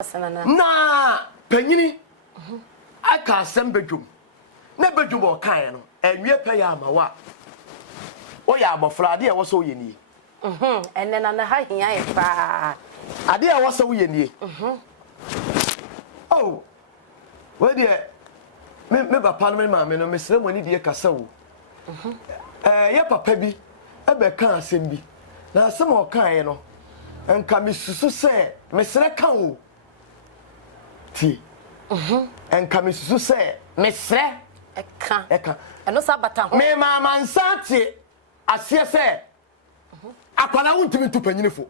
Na panyini aka asem bedwum na bedwum o kan no enwe pay ama wa o ya abofra ade e wo so yenie enne na ha hia e pa ade e wo so yenie oh we de me papa no me ma me no me sere moni de kasa wo ye papa bi e be kan asem bi na asem o kan no enka me susu se me sere kan wo ti enka me susu se me sere eka eno sabata ho me mama nsate asie se akwala wontimi tu panyinifo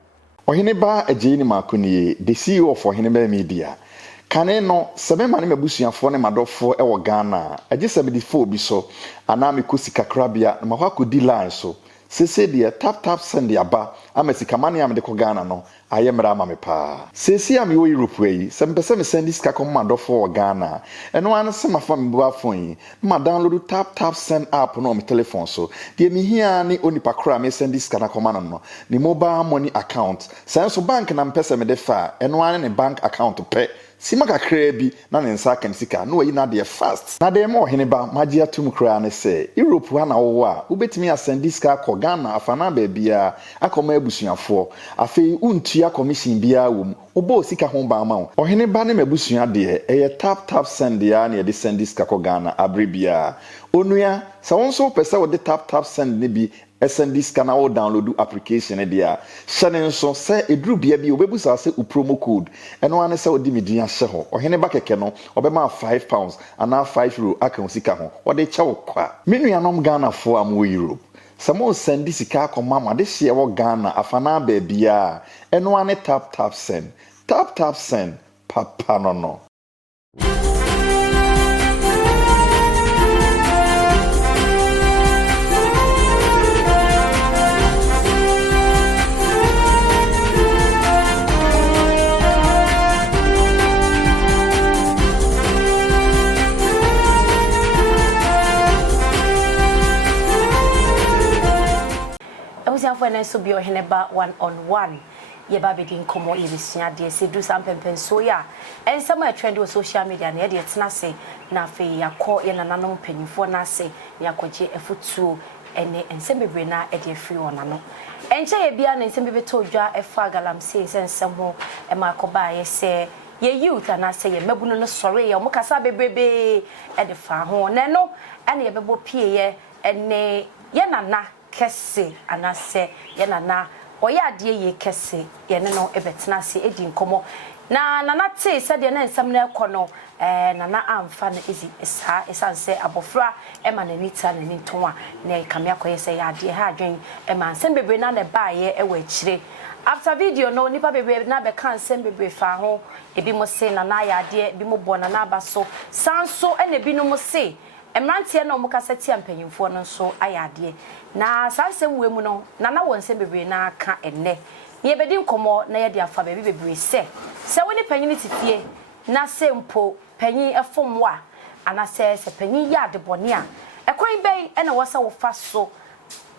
ohene ba agyeini makoni the CEO of ohene ba media kane no sebema ne mabusuafo ne madofo e wo Ghana agye 74 bi so ana me kosika krabia na mahwakodi line so sese de tap send aba amasika mane am de ko Ghana no ayemra ama me pa sese am yo Europe yi se mpese me send sika ko madofo wo Ghana eno an se mafa me bu afon yi ma download tap send app no me telephone so de me hia ni onipa kra me send sika na koma no ni mobile money account senso bank na mpese me de fa eno an ne bank account pe sima kakra bi na ne nsa kan sika no yi na de fast na de mo hene ba magia tum kra ne se Europe ha na wo a ubetimi asend sika ko Ghana afana ba bia akoma abusuafo afei untua commission bia wom obo sika ho ba ma wo ohene ba ne mabusua de eye tap send ya na de send sika ko Ghana abrebia onua sa wonso pesa wo de tap send ne bi SND scanner or download application dia shane nso se eduru bia bi obebusa se promo code eno ane se odi medin ahye ho ohene ba keke no obema £5 ana €5 aka osika ho ode chewo kwa menuanom Ghana fo am wo Europe samo send sika akoma ma de hye wo Ghana afana ba bia eno ane tap send papa no for na so bi ohene ba 1-on-1 ye ba bedin komo ye bisua de se du sam pempen so ya ensama trend on social media na ye de tena se na fe yakọ ye nananom panyifo na se yakọje efutuo ene ensem bebre na e de free ona no enche ye bia na ensem bebe to dwa efa galamse ensem ho e ma akoba ye se ye youth na se ye mabunu no sore ye mo kasa bebrebe e de fa ho ne no ene ye bebo pie ye ene ye nana kese anase ye nana oya ade ye kese ye ne no ebetena se edi nkomo na nana te se de na nsam na ekono nana amfa na ezi esa esanse abofra e ma na nita na nintonwa na kamia koye se ya ade ha adwen e ma nsem bebre na ne baaye e wa chire after video no nipa bebre na be kan nsem bebre fa ho ebi mo se nana ya ade bi mo bo nana abaso sanso e na bi no mo se emrantie na omo kaseti ampanyimfo no so ayade na sansem we mu no nana wonse bebre na aka enne ye bedi nkomo na ye de afa bebre se woni panyini titie na sempo panyi efomwa ana se panyi ya de bone a ekwan ben e na wosa wo fa so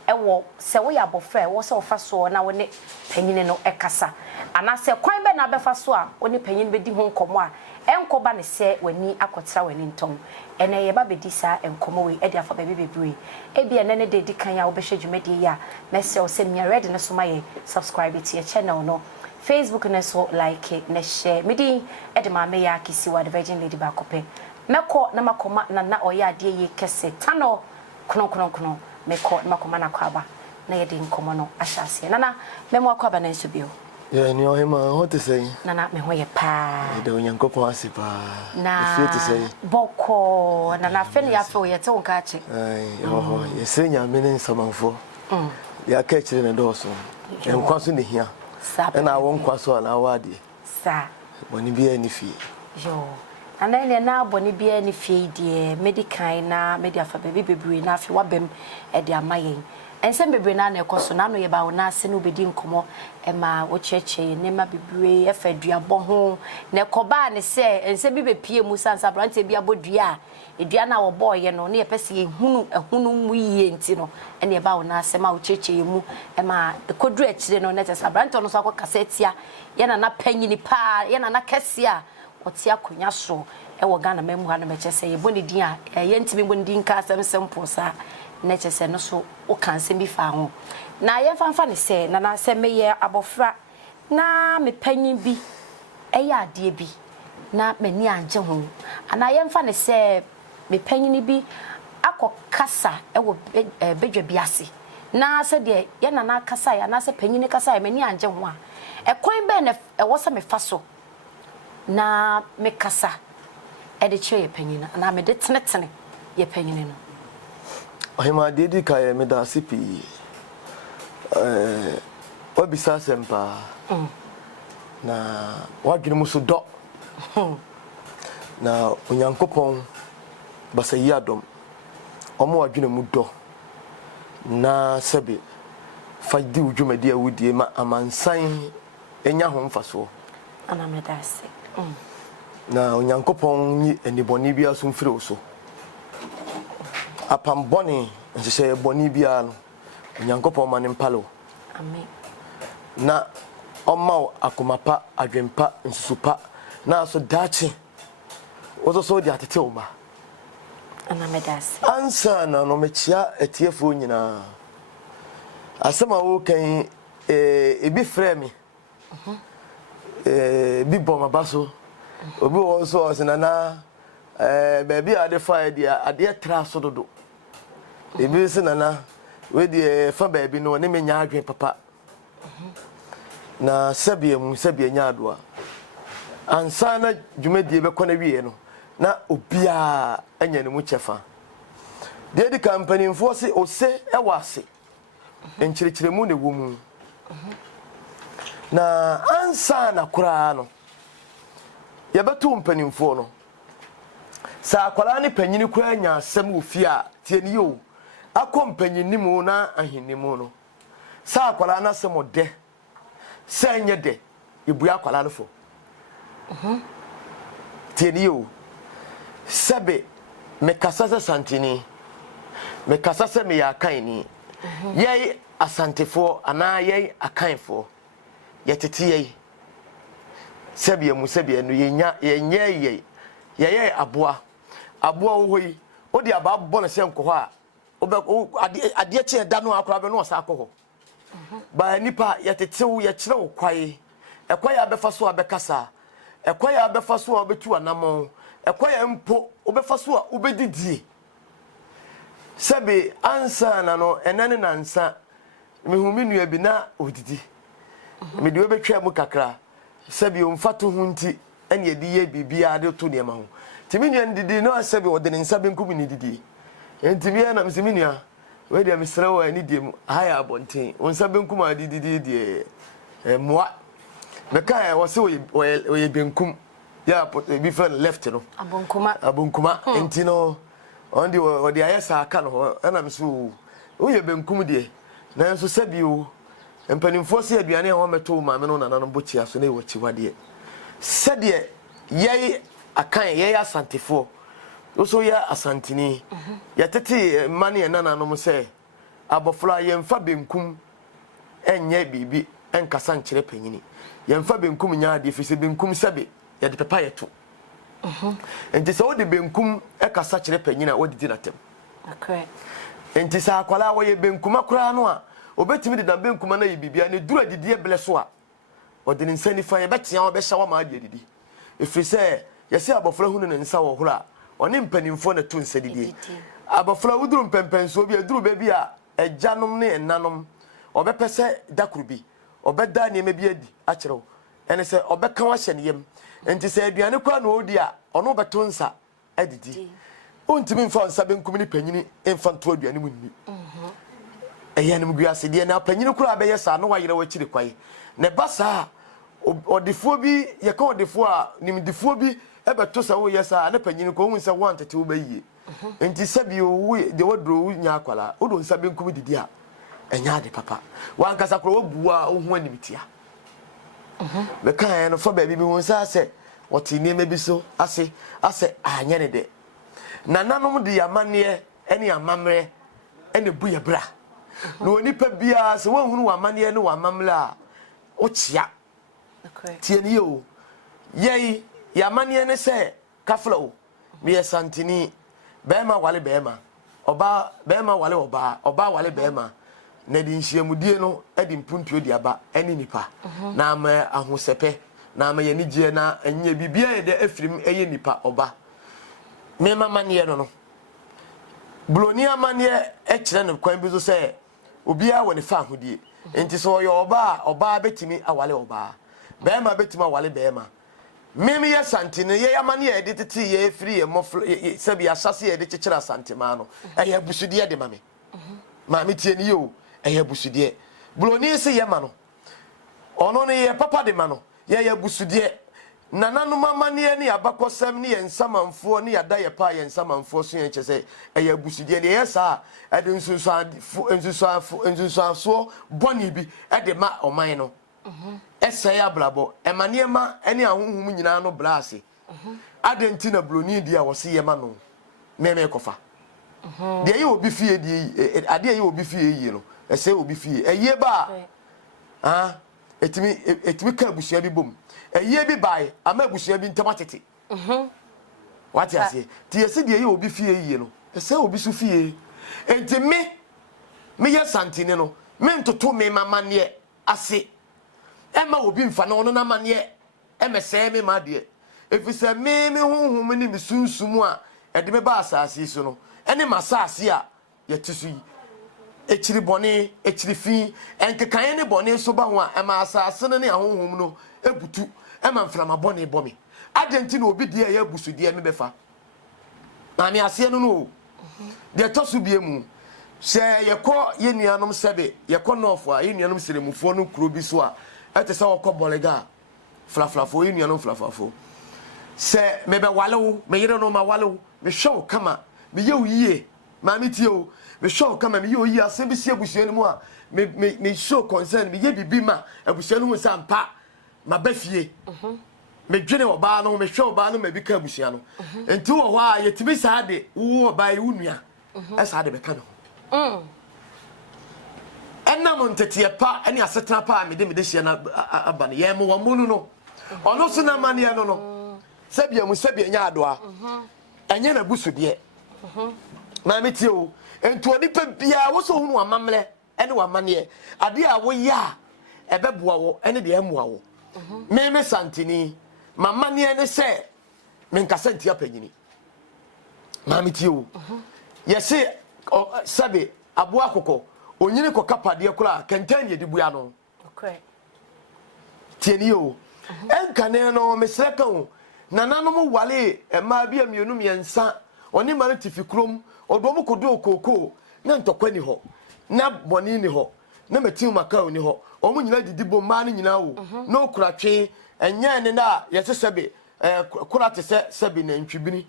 ewo se wo ya bofra wo se wo fa so na woni panyini no ekasa ana se kwan ben na befa so a woni panyini bedi ho nkomo a enkoba ne se wani akotra wani ntom ene ye ba bedi sa enkomo we e de afa bebre e bia ne de di kan ya wo behwe dwumadi ya na se o se me ready na so maye subscribe to your channel no Facebook na so like na share medi e de ma me ya kisiwa the Virgin Lady ba kope meko na makoma na oya ade ye kese tano kono meko na makoma na kwaba na ye de nkomo no ahyase nana memo akwaba na nso bio ya ni ohema hote sei nana me ho ye pa de onyankopon asipa na fiete sei boko nana fe ne ya fe ye te wonka ache ye se nyame ne nsamanfo ya ka kire ne doso enkwaso ne hia na won kwaso na wade sa boni bia ni fie yo ana ne na boni bia ni fie die medical na media fa bebre na afi wabem e de amayen ensem bebre na na ekoso na no ye ba wo na ase no bedi nkomo ma wo cheche ne ma bebre efaduabɔ ho na ekoba ne se ensem bi bepie mu sansa brante bi abodua edua na wo boye no ne ye pese ye ehunu mu yie nti no ene ye ba wo na ase ma wo cheche mu ma ekodu akire no ne tesa brante no so akokasa etia ye na na panyini pa ye na na kese a otia konya so wo Ghana memu ha no meche se ye boni din a ye ntimi boni din ka asem simple sa neche se no so o kan se bi fa ho na ye fanfa ne se na se meye abofra na me panyin bi eye ade bi na mani anje ho ana ye mfa ne se me panyin bi akokasa wo bedwa bi ase na se de ye na kasa ya na se panyin kasa ya mani anje ho a ekwan be na wo se me fa so na me kasa e de che ye panyin na me de tenetene ye panyin no Ohima dedi ka me da sipi obisa sempa na wadwene muso do na onyankopon basayi adom omo wadwene mu do na sebe fadi udwumadi awudie ma amansan enya ho mfaso ana me da se na onyankopon ni eniboni bia so mfiri wo so apam boni nhye boni bia no onyankopon ma ne mpalo amen na omma akomapa adwempa nsusupa na so dachi wozo so di atete oma ana me da se ansa na no mechia etiefo nyina asema wo kan ebi frame bi boma baso obi wo so osinana baby ade fa dia ade tra so dodo ebi se nana we die fa baby no ne menya adwen papa na sabie nya adoa ansa na dwumadie be kona wie no na obia anya ne mu chefa de di company enforce ose e wase enchirechire mu ne wo mu na ansa na kura no ye beto mpanimfo no sa akwala ne panyini kura nya asem ofi a tie ne yo akom panyini mu na ahini mu no sa akwala na asem de sa nye de ibu akwala no fo tie ne yo sebe me kasasa santini me kasasa me ya kan ni yei asantefo ana yei akanfo yetete yei sebe mu sebe no yenye yeye aboa wo yi odi aba bo na se nko a ade che da no akora be no sa akọ ho ba nipa yetetew ye kire wo kwae ekwae abefa so abekasa ekwae abefa so obetu anamon ekwae mpo obefa so a obedidie sebe ansa na no enane nansa mehumi nua bi na odidi me de obetwa mu kakra sebe omfato hunti ene yedi ye bibia de to ne ma ho timi nua ndidi no asebe ode ne nsabe nkubu ni didi entimi na msimi nua we de misra wa ni dem haya abonten on nsabe nkubu adidi de moa me kai wo se we benkum ya bi friend left no abonkuma enti no on the ode ayesa aka no na mso wo ye benkum de na nso sabi o empanimfo se aduane ho meto ma me no nana no bochi aso na e wachi wade sede yei akan yei asantefo oso ya asantini ya tete mane nana no mo se abofra ye mfa benkum enye bibi enkasa nkire panyini ye mfa benkum nya ade fi se benkum sabe ye de pepa yeto enti se wo de benkum ekasa kire panyina wo didi natem okay enti sa akwala wo ye benkum akura no a obetimi de da benkum na ye bibia ne dura didi ebele so a ode ne nsani fa ye betia wo be hya wo ma ade didi efiri se ye se abofra hunu ne nsa wo hora one mpanimfo na to nsa didi abofra wuduru mpempenso bi aduru be bi a ejanom ne enanom obepese dakurubi obeda ne mebi adi akyerew ene se obeka wa hye ne yem enti se aduane kwa na odi a ono beto nsa adidi ontimi mfa nsa benkum ni panyini emfa nto aduane mu nni eyanem guase de na panyini kura be yesa no wayere wakire kwae ne basa odifo bi ye ka odifo a nimdifo bi ebeto sa wo yesa na panyini ko hu se wantete wo bayiye enti sabi o de wodro nya akwala odo nsa benkum didi a enya de papa wan kasa kro obua ohu animtia me kan no for baby bi won sa se woti ni me bi so ase anye ne de na nanom de yamane ene amamre ene bu ye bra no onipa bia se won hunu wamane ne wamamle a o chia tie ni yo yei yamane ne se kaflo me santini bema wale bema oba bema wale oba wale bema na di nhyiamudie no edi mpuntuo di aba eni nipa na ama ahosepe na ama ye nigye na enye bibia ye de afirim eye nipa oba me mama ne no bloni amane e kire ne kwan bi so se obia woni fa ahodie enti so yo oba betimi awale oba bema betimi awale bema meme ye santine ye amane ye de tete ye free ye moflo sabi asase ye de kikira santema no eye busudie de mame mame tie ni yo eye busudie bloni se ye ma no ono ne ye papa de ma no ye busudie nananom amane ne abakosem ne ye nsamanfo ne yada ye pa ye nsamanfo so ye kyese eye busudie ne ye sa ede nsusuafo boni bi ede ma oman no esa ya brabo emanema ene ahonhum nyina no blase adenti na bloni dia wo se ye ma no meme kofa de ye obi fie die ade ye obi fie yi no ese obi fie eye ba etimi ka busua bi bom eye bi bai ama busua bi ntamatete what you say ti ese de ye obi fie yi no ese obi su fie enti me ye santine no me ntoto me mama ne ase ema obi mfa na ono na mane emese me ma de efise me honhom ni misunsumu a ede me ba asase so no ene masase a yetisu yi echiri bone echiri fi enkekan ne bone so ba ho a ema asase ne ahonhom no ebutu ema mframa bone bomi agenti na obi de ya busudie me befa na me ase no no de tosu bie mu se yekọ ye nuanom sebe yekọ nofo a ye nuanom seremufo no kuro bi so a ete se wokọ bolega flaflafo ye nuanom flafafo se mebe walewo me yire no ma walewo me hwe kama me ye oyiye ma me tie o me hwe kama me ye oyiye asem bi sie abusuani mu a me show concern me ye bibi ma abusuani hu sampa ma bafie me dwene oba no me hwe oba no ma bi ka abusua no enti wo ho a yetimi saade wo oba ye unua saade be ka no enam ntete pa ene asetena pa me de hye na abane ye mo wamunu no ono so na mane ye no sabia mu sabia nya adoa enye na busudie na me tie o enti onipa bia wo so hunu amamle ene wamane ade a wo ya ebeboa wo ene de amoa wo me santini mamane ne se me nkasa ntia panyini na me tie o ye se sabe abu akoko onyine ko kapade kula kentanye di bua no okay tieni o enkane no mesreka o nananom wale ema bia mienu miensa oni mare tifikrom odom kodo okoko na ntokwani ho na boni ni ho na metim makao ni ho omu nyina didibom ma no nyina wo na okuratwe enya ne na yese sebe kurate se sebe na ntwibini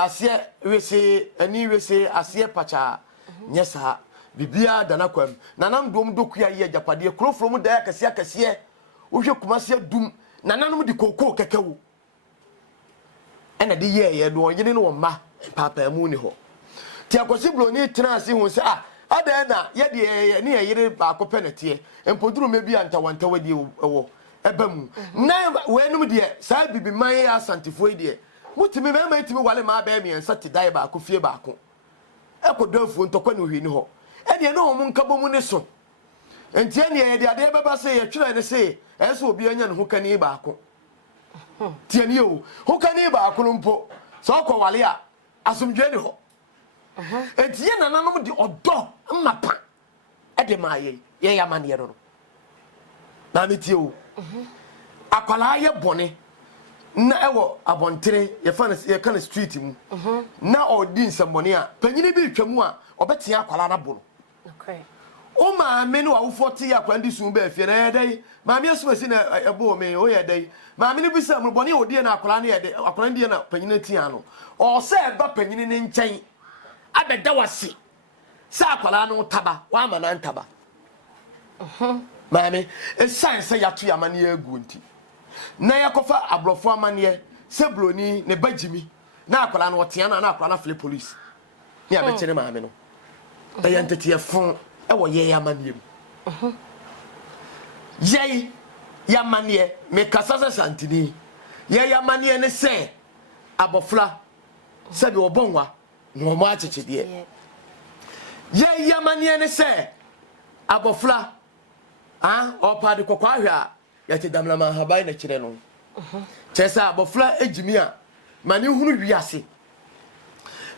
asie wese ani wese asie pacha nyesa bibia dana kwam nanam dom dokuya ye japade krofro mu da akase wohwe kumase dum nananum di koko kekewo ena de ye do onyine no ma papa mu ni ho ti akosi bloni tenase hu se ada na ye de ne yere ba ko penete empoduru mebi antawanta wadi ewo ebamu na wenum de sa bibi man ya santifo de mutimi be ma timi wale ma ba mi ensa ti dai ba ko fie ba ko ekodafu ntokwa ne hwini ho ene no mu nkabo mu ne so enti ene ye de ade beba se ye twira ne se enso obi anya ne ho kani ba ko tiani yo ho kani ba ko mpo so ko wale a asomdwe ne ho enti ye nananom di odo mmapa ede ma ye ya mane ye no na metie o akwala ye bone na ewo abontere ye fa ye kana street mu na odi nsambone a panyine bi twamu a obetia akwala na bo no okay o ma me no awofoti ya kwandi sun ba afie na yedai ma me asumasi na ebo me o yedai ma me no bisa mu bone odi na akwala na yedai akwala ndi na panyine tia no o se ba panyine ne nkyɛn abeda wase sa akwala no taba wa ma na ntaba maame esan se yato yamane egu nti na yakofa abrofo amane se broni ne bagimi na akola na wotea na akola na fle police ni abekere maame no da yantete fon e wo ye yamane mu yei yamane me kasasa santini ye yamane ne se abofra se bi obonwa no mo achechede ye yamane ne se abofra opa de kokwa hwe a yate damla ma habai na kire no chesa abofra ejimi a mane hunu wiase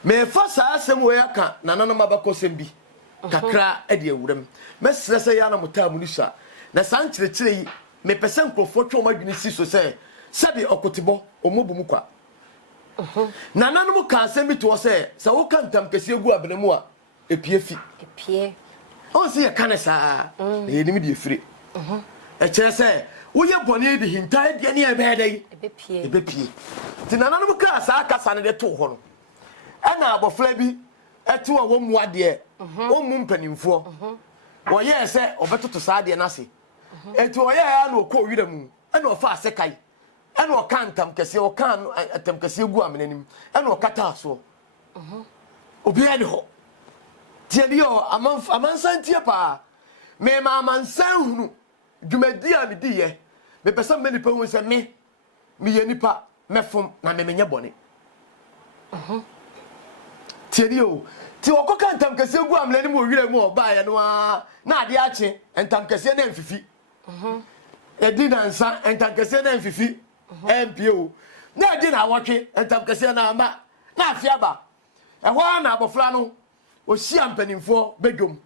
me fa sa asem we aka nananom abakosem bi kakra e de awuram mesre se ya na motamu ni sha na san kire yi me pesen krofo twa madwini si so se sabi okotebo omobumu kwa nananom ka asem bi to se wo kantam kase egu abenemu a epie o se ye kanesa na yenim de efire e kire se wo ye bone de hinta de ne e be dai ebepie ti nananom ka sa akasa ne de to ho no ana abofra bi eto wo muade o mu mpanimfo wo ye se obetoto sa de na se eto wo ye ya na okọ wira mu ana ofa asekai ana okantam kese o kan atam kese gu amenanim ana okata so obi ade ho tie dio amansantie pa me ma amansan hunu dwumadi a me di ye me pesa me nipa hu se me ye nipa mefom na me menye bone tie dio ti okoka ntam kese gu amenanim o wira mu oba ye no na ade ache ntam kese na mfifi edi na nsa ntam kese na mfifi MPO na edi na awotwe ntam kese na ama na afiaba ehwa na abofra no o hia mpanimfo bedwom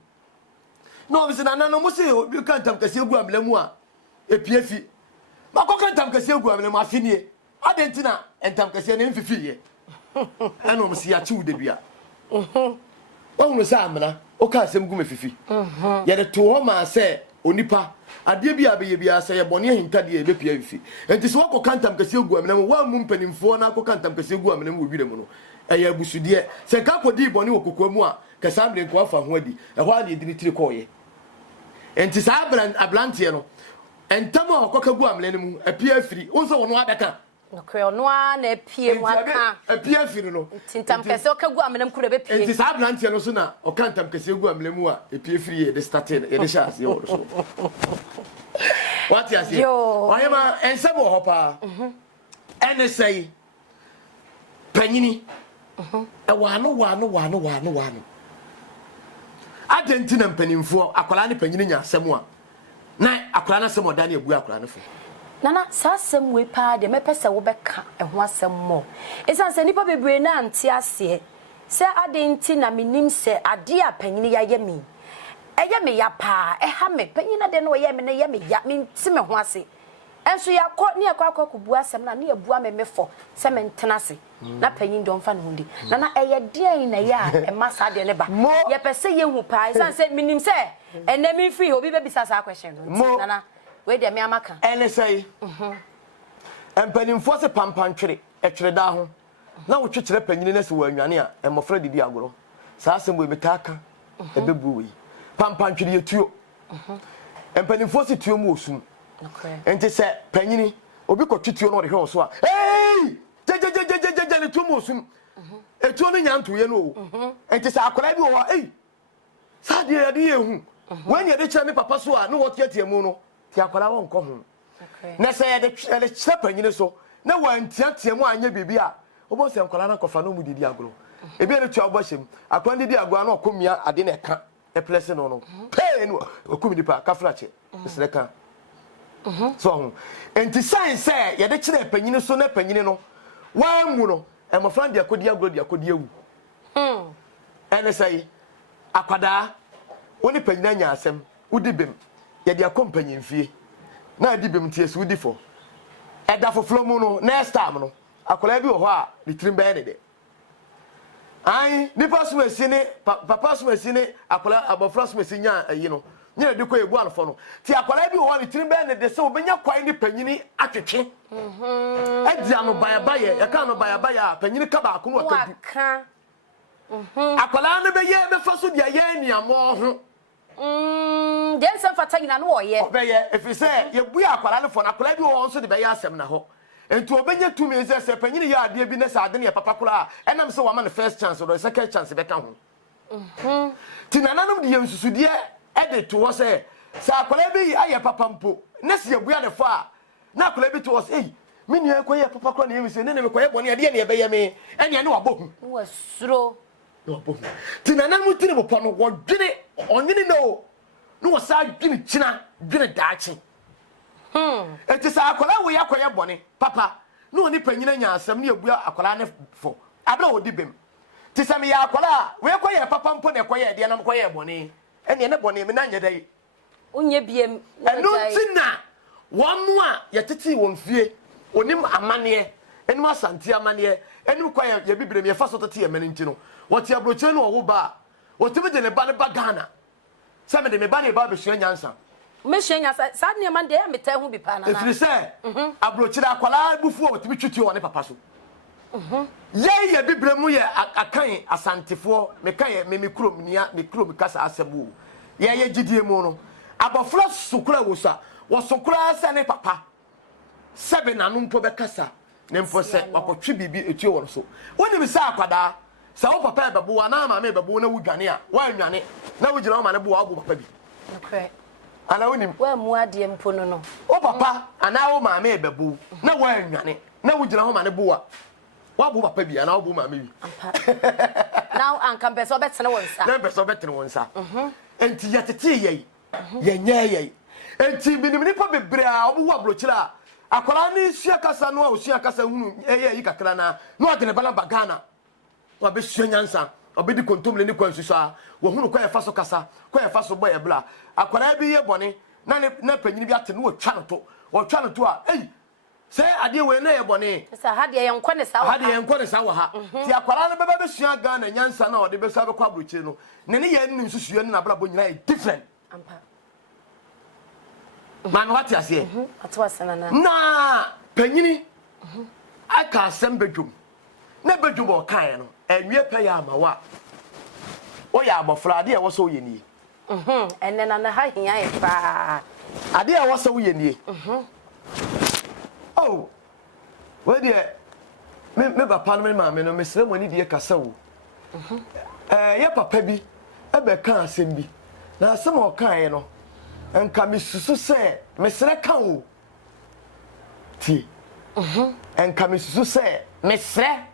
no obisi na nano mo se obi ka ntam kase egu amlemu a epiefi makoka ntam kase egu amlemu afinie adenti na ntam kase na mfifi ye eno mo se ya chiwu debia wonu se amna o ka asem gu mefifi ye de to ho ma se onipa ade bia be ye bia se ye bone ahintade ye bepia mfi enti se wakoka ntam kase egu amlemu wa mu mpanimfo na akoka ntam kase egu amlemu wo wiremu no eye busudie se ka kodi bone wo kokoamu a kasa mbre ko afa ho adi ehwa na edini tiri ko ye enti sa ablante no entamo akoka gu amlene mu apie afiri wonso wono adaka nokre ono a na apie mu aka apie afiri no tintam kase oka gu amlene mu kure be pie enti sa ablante no so na okantam kase gu amlene mu a apie afiri ye de started ye de chance ye wo so what you say oyema ensebo ho pa ene sei panyini wano adenti na mpanimfo akwala ne panyini nya asem a na akwala na asem oda na ebu akwala ne fo nana sa asem we pa de mepese wo beka eho asem mo esan se nipa bebre na ante ase se adenti na minim se ade a panyini ya ye mi eye me ya pa ha me panyina de no ye me na ye me ya me nti me ho ase enso ya kọ ne akwa kubu asem na ne ebu amemefo se me ntena se na panyin don fa no ndi na eye den na ya e masa de ne ba ye pese ye hu pa san se minim se enemi free obi be bisa sa question na we de me amaka ene sei empanimfo se pampantwere etwere da ho na wo twetwere panyin na se wo anwane a emofra didi agoro sa asem bo betaka ebebu wi pampantwere ye tuo empanimfo se tuo mu osum enti se panyini obi ko twetio no de hwe so a je ne tuo mu osum etuo no nyanto ye no enti se akora bi wo sa de ye hu wanya de kire me papa so a no wo tiatia mu no ti akora won ko hu na se ye de kire panyini so na wantiatia mu anya bibi a obo se nkora na kofa no mu didi agoro ebi ne tuo aboshem akora didi agoro na okomia ade na eka e place no no pe no okomidi pa kafrache seleka so enti science ye de kire panyini so na panyini no wa mu no e mo fran de akodi agoro de akodi ewu ene sai akwada woni panyina nya asem udi bem ye de akompanyin fie na adi bem tie so udi fo eda foflo mu no next time no akola bi wo ho a litrim be ne de ai ni pasu esine papa su esine akola abofra su esinya ayi no nyina de ko ebu anfo no ti akola bi wo ho litrim be ne de se obenya kwai ni panyini atwetwe adi ano bayabaye ya ka no bayabaya panyini ka ba ko no akadu akola no be ye be fa so de ye niamo ho Jensen fata nyina no oye obeye efi se ye bua akwara ne fo na akwara bi wo nso de be ya asem na ho enti obenya tumi eze se panyini ya ade bi ne sa ade ne papa kura enam se wa ma the first chance or second chance be ka ho ti nananom de yensusude e de to wo se sa akwara bi aye papa mpo ne se ye bua de fo a na akwara bi to wo se me nua ko ye papa kura ne yemi se ne me ko ye bone ade ne be ye me ene ne wa bohu wa suro no bohu ti nananom ti ne bo no wo dwene onyini no no was a dwene china dwene daachi eti sa akola wo yakoye bone papa no oni panyina nya asem ne abua akola ne fo abra wo dibem ti sa me ya akola wo yakoye papa mpo ne koye de na mkoye bone ene ne bone me na nya dai unye biem eno tina wonu a yetiti won fie onim amane enim asante amane enim koye ye bibire me fa so tete ye mani ntino wote abroche no wo ba wotime de ne ba ne ba Ghana same de me ba ne ba be sua nyansa me sua nyansa sa ne man de ya meta hu bi pa na na efiri se abroche da kwala bufu o wotime twutu o ne papa so ye bibire mu ye akan asantefo me kan ye me krom nia me krom kasa asebu ye gidie mu no abofra sukura wosa wo sukura se ne papa sebe na no mpo be kasa ne mpo se wakotwe bibi etuo wo so woni bi sa akwada sa wo papa bebo wa na ma me bebo na wudwane a wa nwane na wugina wo ma ne bo wa papa bi okay ana woni wa mu ade mpo no wo papa ana wo ma me bebo na wa nwane na wugina wo ma ne bo wa papa bi ana wo bo ma me bi now anka beso betene wonsa na beso betene wonsa enti yatete ye ye enti binim nipa bebre a obo wa blochira akwara ni sua kasa no a osua kasa hunu yi kakra na no ade ne bala bagana wa be sua nyansa obedi kontomle ni kwansusu a wo hunu kwa yefa so kasa kwa yefa so boy ebla akwara bi ye bone na panyini bi ate no wo twa no to a se ade we na ye bone sa hade ye nkɔ ne sa wa ha ti akwara no beba be sua Ghana nyansa na ode be so abekwa abrochire no ne ye nim susuye na bla bo nyina different ampa man what you say atwa sanana na panyini aka asem bedwum na bedwum o kan no enwie pa ya amawa o ya abofra ade e wo so ye nie enne na ha hia e pa ade e wo so ye nie oh we de me papa no me mama no me sere mo ni de kasa wo ye papa bi e be kan asem bi na asem o kan no enka misusu se mesere kan wo ti enka misusu se mesere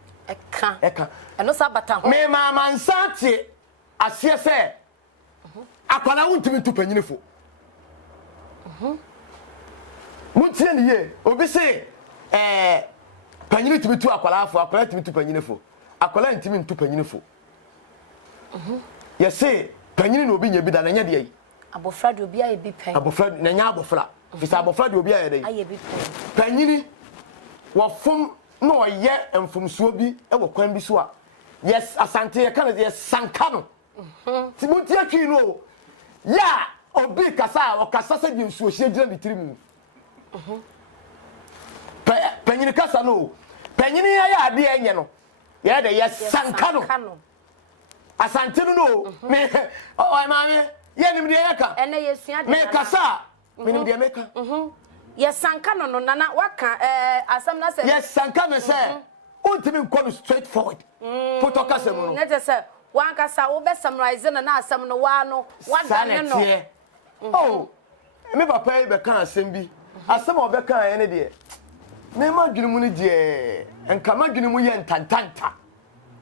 eka eno sabata ho me mama nsate asie se akwala wuntimi tupanyini fo muntie ni ye obi se panyini timi tu akwala fo akwala timi tupanyini fo akwala ntimi ntupanyini fo ye se panyini no obi nya bi da na nya de yi abofra de obi aye bi pen abofra na nya abofra fisa abofra de obi aye de aye bi pen panyini wo fom no oye emfomsuo bi e wo kwan bi so a yes asante ye kan ye sanka no ti muti atwi no ya obi kasa o kasa se bi nsuo hie gira bitiri mu panyini kasa no panyini ya ade enye no ye de ye sanka no asante no me o maame ye nim de yaka ene ye sua de me kasa me nim de meka ye sanka no nana waka asam na se ye sanka me se untimi nko straight forward photo kasa mu no na je se wan kasa wo be summarize na asam no wa no wadane no oh me papa e be kan asem bi asem o be kan ye ne de me ma dwene mu ne de enka ma dwene mu ye ntantanta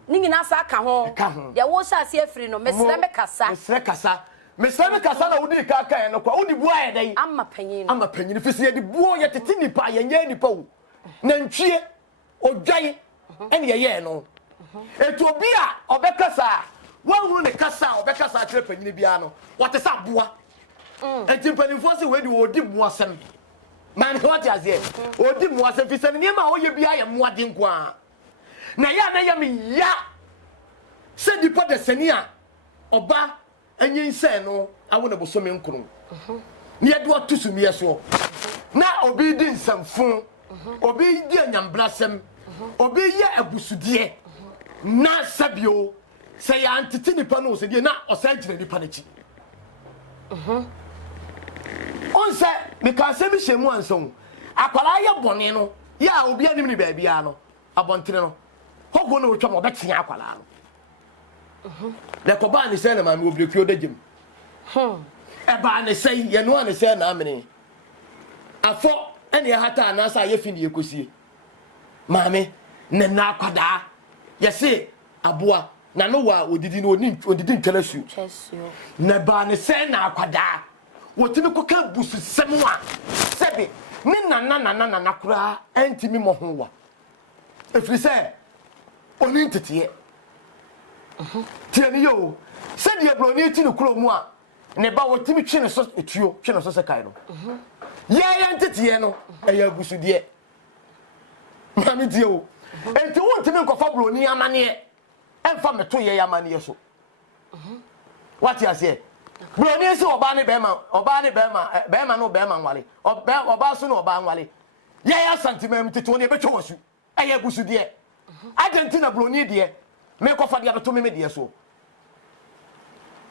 ni nyina sa ka ho ye wo sha se afiri no mesre me kasa mesre me kasa na wodi ka kan no kwa wodi bua ye dai amma panyin fisi ye di buo ye tete nipa ye nya nipa wo na ntwie odwai ene ye no eto obi a obekasa wanhuru ne kasa obekasa kire panyin bia no wote sa boa enti panimfo se wedi wodi muasem man what you say odi muasem fi se ne ma wo ye bia ye muade nko a na ya me ya se di po de seni a oba anyin se no awo na bosome nkron ne ye do tusumi so na obi di nsamfo obi di anyambrasem obi ye abusudie na sabio se ya antiti nipa no se die na osan gire nipa na chi On say because se bi shemu anso akwala ye bone no ya obi anim ni ba bia no abontene no hogo no wotwa mo betia akwala no le ko ba ni se na ma me obreku odagem e ba ni se ye no ani se na amene afo ene ya hata na sa ye fini ekosie maame ne na akwada ye se aboa na no wa odidi no odidi ntwelesu na ba ni se na akwada wotimi koka busu semwa sebe ni na kura entimi mo ho wa efiri se oni ntete tieni yo se de broni eti no kuro mu a ne ba wotimi twe ne so etuo twe ne so se kai no ye ntete no eya busu de mami die o enti wotimi nkofa broni amane emfa meto ye amane so what you say broni se oba ne bema bema no bema nwale oba so no oba nwale ye ya santimem tete oni betwe wasu eye busu de Argentina broni de me kofa de abeto me de so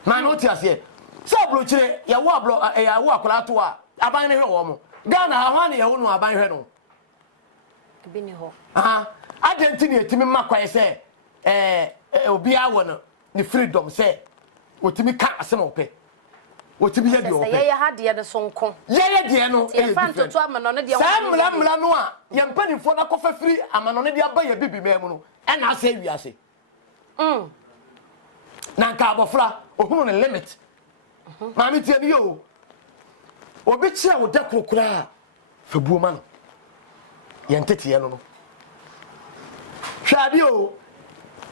man what you say so bro chire ya wo ablo ya wo akola to a aban ne hwe wo mo Ghana ha ne ye wo no aban hwe no bi ni ho Argentina etimi makwae se obi awo no ni freedom se otimi ka asem ope otimi ye de ope ye ha de de sonko ye de no e fan to amano ne de mla no a ye mpanifo na kofa firi amano ne de aba ye bibi mem no e na asa wiase na nka abofra ohunu ne limit maami tie ni yo obi chia wo de krokra fa buoma no ye ntete ye no hwade o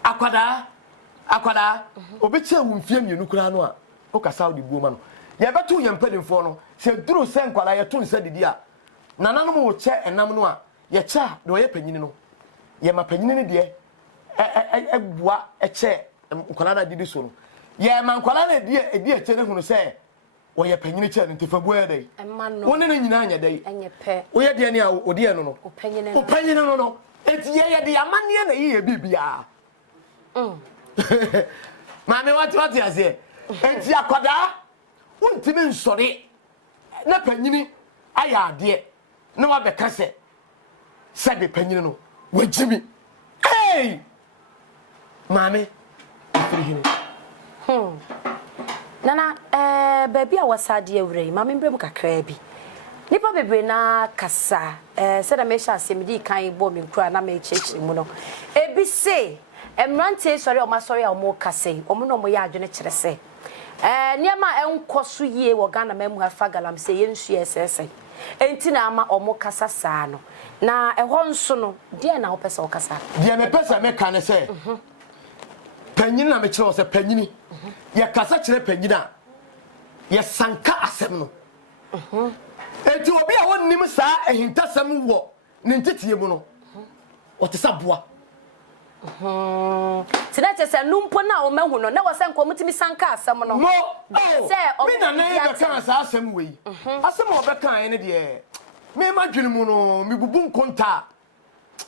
akwada obi chia wo mfie mienu kura no a o kasa wo de buoma no ye beto ye mpanimfo no se duro se nkwala ye to nsa didi a nananom wo che enam no a ye cha de oye panyini no ye ma panyini ne de bua che nkwala na didi so no ye ma nkwala na edi che ne hunu se oye panyini che ne tefa bua dai woni ne nyina anya dai enye pe oye de ne a odi eno no o panyini no eti ye de amane na ye bibia mame what you say enti akwada untimi nsore na panyini aya ade na wa beka se be panyini no wajimi hey mame frihini nana baby a wasade awrei mame mbrem kakra bi nipa bebre na kasa se da me sha asemdi kan bo me nkura na me chechi mu no ebi se emrante sori o ma sori a o mo kase o mo no mo ya adwene kire se niama enkoso yie wo Ghana mamu afa galam se yensu esese enti na ama o mo kasa saa no na eho nso no de na wo pese o kasa de me pese me kan se panyini na me kire o se panyini ye kasa kire panyina ye sanka asem no enti obi a wonnim saa ehintasem wo ne ntetie mu no o te saboa tina chese numpo na o mahu no na wo sanko mutimi sanka asem no mo se o me na na ye beka asa asem wei asem o beka ene de me madwene mu no me bubu nkonta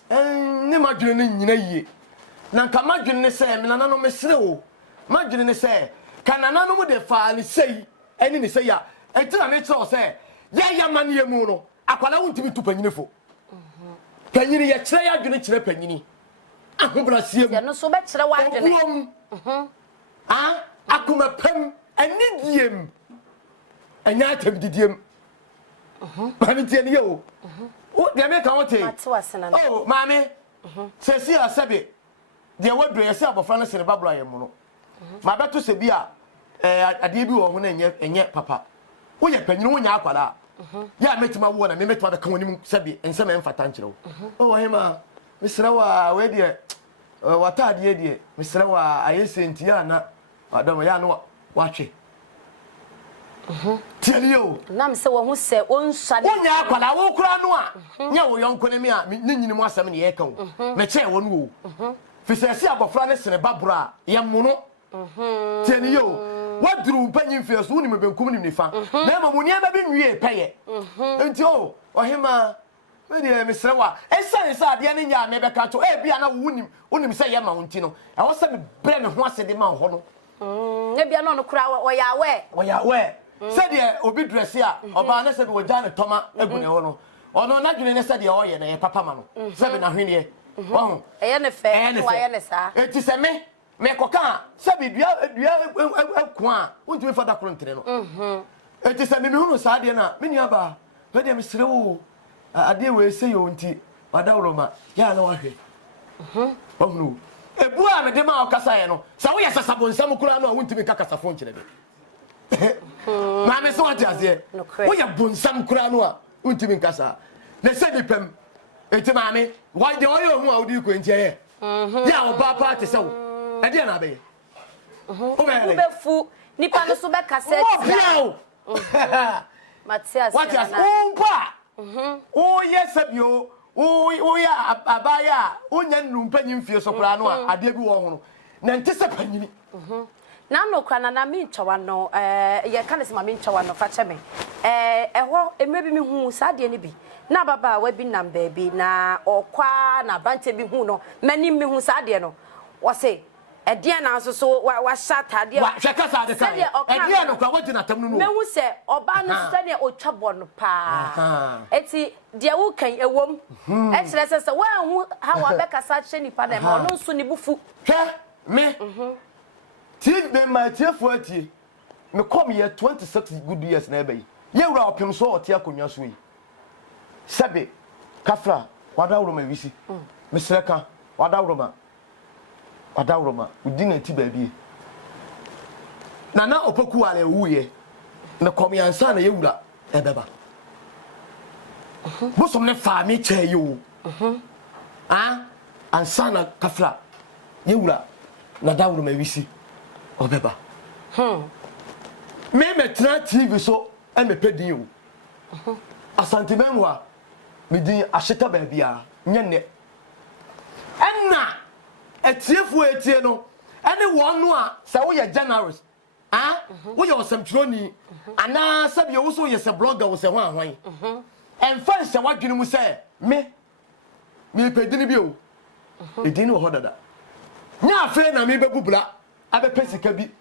ne madwene ne nyina yie na nka madwene ne se me nana no mesere wo madwene ne se kanana no mu de fa ne sei ene ne sei a etina ne kire o se ya mane ye mu no akwala wontimi tu panyini fo panyini ye kire ya dwene kire panyini ahobrasiem ye no so be kire wa dwene akuma pam anidiem anya atabdidiem mami tie ne yo de me kan wote oh mami sesi asabe de wadro ye se abofra no sene bablo ayem no ma beto se bi a ade bi wo ho na enye papa wo ye panyini wo nya akwala ya metima wo na me metima be kan onim sabe ense me mfata nkyerɛ wo hema misra wa we de wata de de misra wa ayesenti ya na adama ya no watwe tielio nam se wo hu se onsade wonya akwala wo kura no a nya wo yonko ne me a ne nyinimu asem ne ye kan me che wo no wo fisesi abofra ne sene babura ye mono tielio wadru panyin fieso woni me benkum ni nifa na ma muni aba bi nwie peye enti o ohima me de mesre wa esan ade ne nya me beka to e bia na wonim se ye ma wonti no e wo se me bre me ho ase de ma ho no e bia no kura wo ya we said the obi dress ya oba na se be wogya ne toma egune ho no ono na dwene ne se de o ye na ye papa ma no se be na hwene oh eye ne fe wa ye ne sa enti se me koka se be dua ku a untumi fa da kro ntere no enti se me hunu sa de na me nua ba we de me sire wo ade we se yo nti wadawro ma ya na wa hwe ohunu ebu a me de ma okasa ye no sa wo ye sasabo nsam kura no a untumi ka kasa fo nkyere be Mama so what you say? Wo ya bonsam kura no a untimi nkasa. Na se ni pem. Enti mama, why the oil hu a wo di ko ntia ye? Ya oba party se wo. E de na be. O be fu nipa no so be kasa ti. Matias. What you say? Umpa. O yes abio. O ya abaya, o nya nnumpa nyimfie so kura no a ade bi wo ho no. Na nte se panyini. Na no kra na mi nchawa no ye ka ne se ma mi nchawa no fa che me eho emre bi mi hu sa de ne bi na baba wa bi nam ba bi na okwa na bante bi hu no mani mi hu sa de no wo se ede na so so wa shata de wa hweka sa de ka ede no kwa wodi na tam no me hu se oba no se de otwa bo no pa eti de wo kan ewom e kire se wa hu ha wa be kasa che nipa na ma no nso ni bufu hwe me Tiv be my tefu atie. Me come here 26 good years na ebe yi. Ye wura opem so ote akonwa so yi. Sebe kafra wadawro ma wisi. Me sreka wadawro ma udi na ti ba bie. Na opoku ale wuye. Me come here ansa na ye wura ebeba. Bosom ne fa me che yo. Ansa na kafra ye wura na dawro ma wisi. Obeba. Me metra TV so e me pedin o. Asante memwa me din ahyeta ba bia nye ne. Enna etiefu etie no ene wo no a se wo ye generous. Wo ye osamtroni ana sabe wo so ye se blogger wo se ho ahwan. Emfa se wadwene mu se me pedin bi o. Edin wo hodada. Nya afa na me bebubula abe pesika bi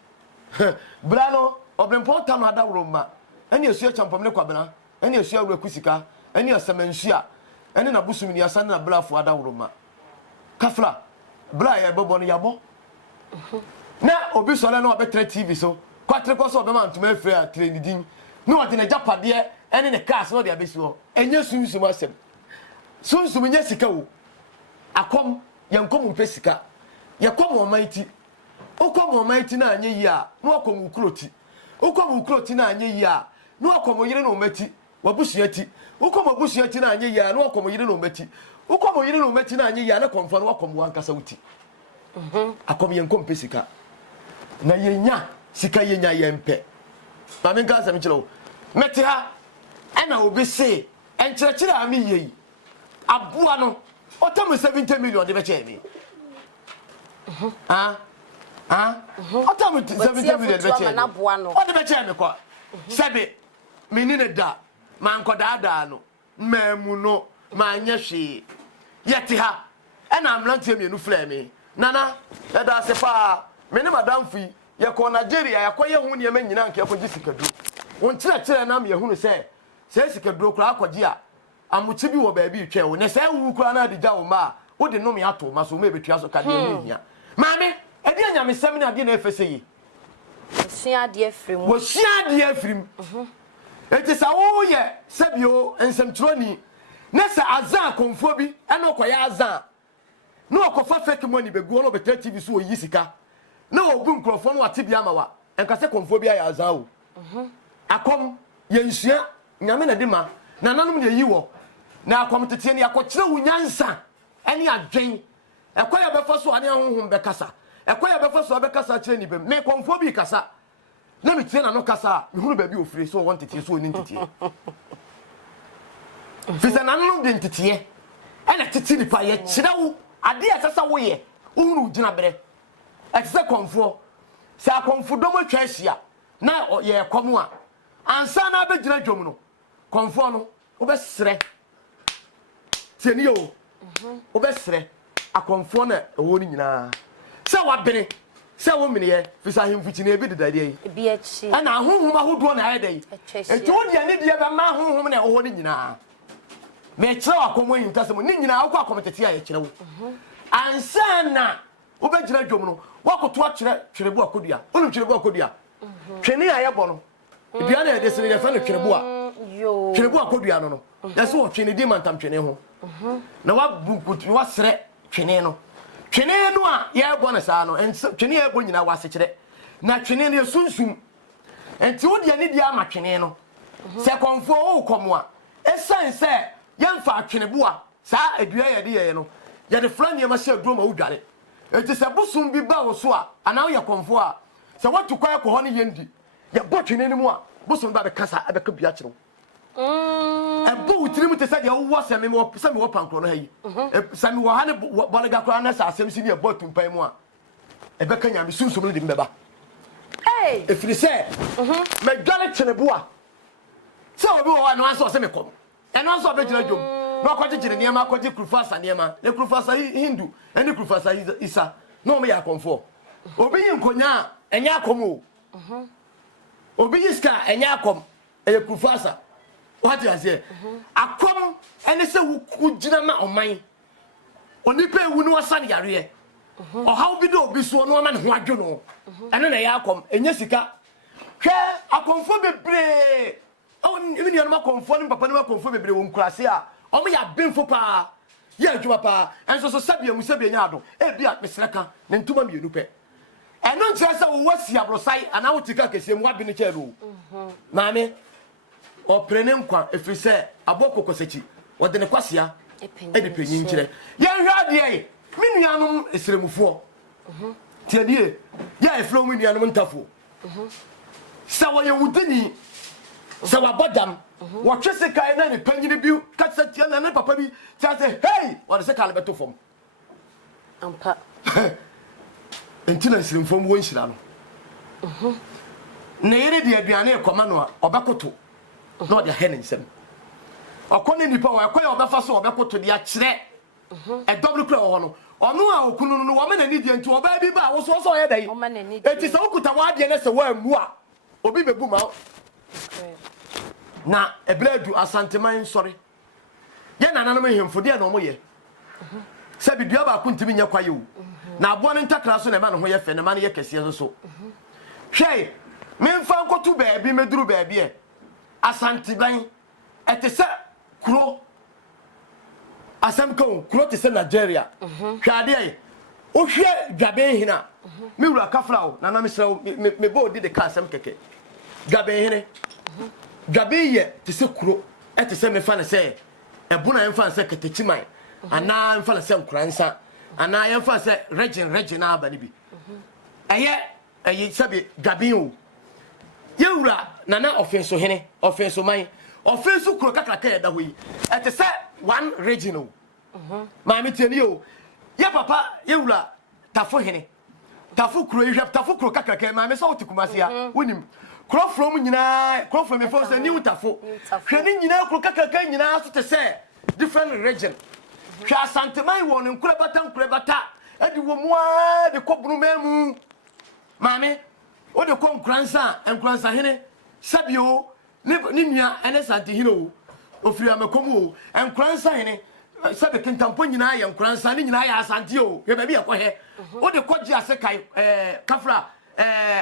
bra no obrempo tam adawro ma ene esu champom ne kwabena ene esu awura kusika ene asamanhia ene na busum ni asa na brafo adawro ma kafla bra ya bobo no yabo na obi sole na obetre TV so kwatre ko so obema ntuma afre a trenidin no ode na japade ene ne cars no de abesi ho enye sunsum asem sunsum nya sika wo akom yankom pesika yakom o maiti okomo maiti na anye yi a no okomo ukroti okomo ukroti na anye yi a no okomo yire no mati wabusuati okomo busuati na anye yi a no okomo yire no mati okomo yire no mati na anye yi a na konfa no okomo wankasa wuti akomo yenkom pesika na yenya sika yenya yempe ba men ka asem kiro mete ha ana obi se enkyerechire ami yeyi aboa no otomo 70 million de be chemi Otamu 70 million be che. O de be che me kwa. Sebe menine da man koda no. Mamu no manya hwe. Yete ha. E na amlantie mienu fle me. Nana, e da se pa. Me ne madam fi ye ko Nigeria ye ko ye hu ne me nyina nka ko gisikadu. Won kire na me hunu se sikadu kura akwaji a amuchi bi wo ba bi twa wo. Ne se wu kura na adija wo ma. Wo de no me ato ma so me betua so ka de hu hia. Mame edi anyame sem na ade na efese yi osia de afrim wo sia de afrim eti sa wo ye sebio ensemtroni na sa azan konfo bi ena okoya azan na okofa fake money begu no betre TV so oyi sika na obu nkrofo no ate bia ma wa enka se konfo bi aya azan o akom ye nsua nyame na de ma na nanum ne yi wo na akom tete ne akokire wo nyansa ene adwen ekoya befa so ane honhom be kasa ekoya befa so be kasa kire ni be me konfo bi kasa na me tie na no kasa me hunu ba bi ofire so won tete so oni tete fisa na no de tete ena tete ni pa ye kire wo ade asasa wo ye hunu gina bere ekse konfo se akonfo dom atwa hia na ye komo a ansa na be gina dwom no konfo no wo be sere tie ni yo wo be sere akonfo na ewo ni nyina se wa bere se wo mene fisa hemfuchi na ebi dedade yi ebi echi ana honhom ahodo na ayedai enti wo dia ne dia be ma honhom na ho ne nyina me kire akomo hintasem ne nyina akọ akometete ya kire wo ansa na wo be gina dwom no wakoto akire twerebo akodua onu twerebo akodua twene ayebo no dua na edesere ye fa no twerebo a yo twerebo akodua no yase wo twene di mantam twene ho na wabukutu wasere twene no twene no a ye bo na saa no twene ye bo nyina wase kire na twene no sunsum enti wo dia ne dia ama twene no se konfo wo komo a esanse ye mfa twene bo a saa adua ye de ye no ye de frani ma se aduro ma wudware enti se busum bi ba wo so a ana wo ye konfo a se watu kwa ko ho ne yendi ye bo twene ni mu a busum ba be kasa be ka bia kire ebo wutirimu te se de wo se me wo pankro no hayi se me wo ha ne bolega kra na sa asem si ne ebo tumpan mu a e be ka nyame sunsum no de mbeba efiri se me dwale kyenebo a se obi wo no anso se me kom eno anso be gyina dwom no akwaje gyina ne ma akwaje krufasa ne ma ne krufasa hindu ene krufasa isa no me ya komfo obi yin konya enya akom o obi yiska enya akom e krufasa what you say akom ene se wo gyina ma oman onipa ewu no wasa ne yare o how bi do obi so no ma ne ho adwo no ene na ya akom enya sika hwe akomfo bebre o emi ne ma akomfo ne papa ne akomfo bebre wo nkurase a o me ya benfo pa ya adwuma pa enso so sabia mu sabia nya ado e bia mesreka ne ntuma mienu pe eno nkyerɛ sɛ wo wasi abrosai ana wo tika kese mu abi ne kyɛro maame o prene nkwa efiri sɛ aboko kosachi wode ne kwasia e de panyin kyerɛ ye hwa de ye me nuanom esremufo tiadie ya eflo me nuanom ntafo sɛ wo ye wudini sɛ wabodam wo twese kai na ne panyin bi kasa tia na ne papa bi tia sɛ hey wode se kale beto fom ampa entina esremfo mo nhyira no ne yere de aduane ekoma no a obekoto no de hen nsem akone nipa wa akoya obefa so obekoto de akire e double kra ho no ono a okunu no wo me na ni de nti oba bi ba wo so so ye dai enti se okuta wa de na se wa mu a obi bebu ma na ebladu asanteman sori ye nananom hemfo de na omo ye se bidua ba ko ntimi nya kwaye o na abo ne ntakra so na ma ne ho ye fe ne ma ne ye kese so hwei memfa nkotu baabi meduru baabi e asanteban etese kuro asamko kuro te se Nigeria hwade ai o hwe dwabe hina me wura kafrao na na mesra me bo di de ka asam keke dwabe hine dwabe ye te se kuro etese me fa ne se ebuna emfa se ketechiman ana emfa ne se nkuransa ana emfa se region abani bi eye sabe dwabe o yewura nana offense hene offense man offense kuro kakraka ya da hoyi etese one regional maami tieni o ye papa yewura tafo hene tafo kuro yehwa tafo kuro kakraka maami so wotikumase a wonim kuro from nyina kuro from efo se ni utafo hwani nyina kuro kakraka nyina so te se different region hwa santeman won nkura bata edi wo mu a de kobunu memu maami o de nkransa hene sabio ni nua ene sante hene o ofiri amekomu o nkransa hene sabe kentampo nyina ya nkransa ni nyina ya asante o ye ba bi ekohe o de koji asekai kafra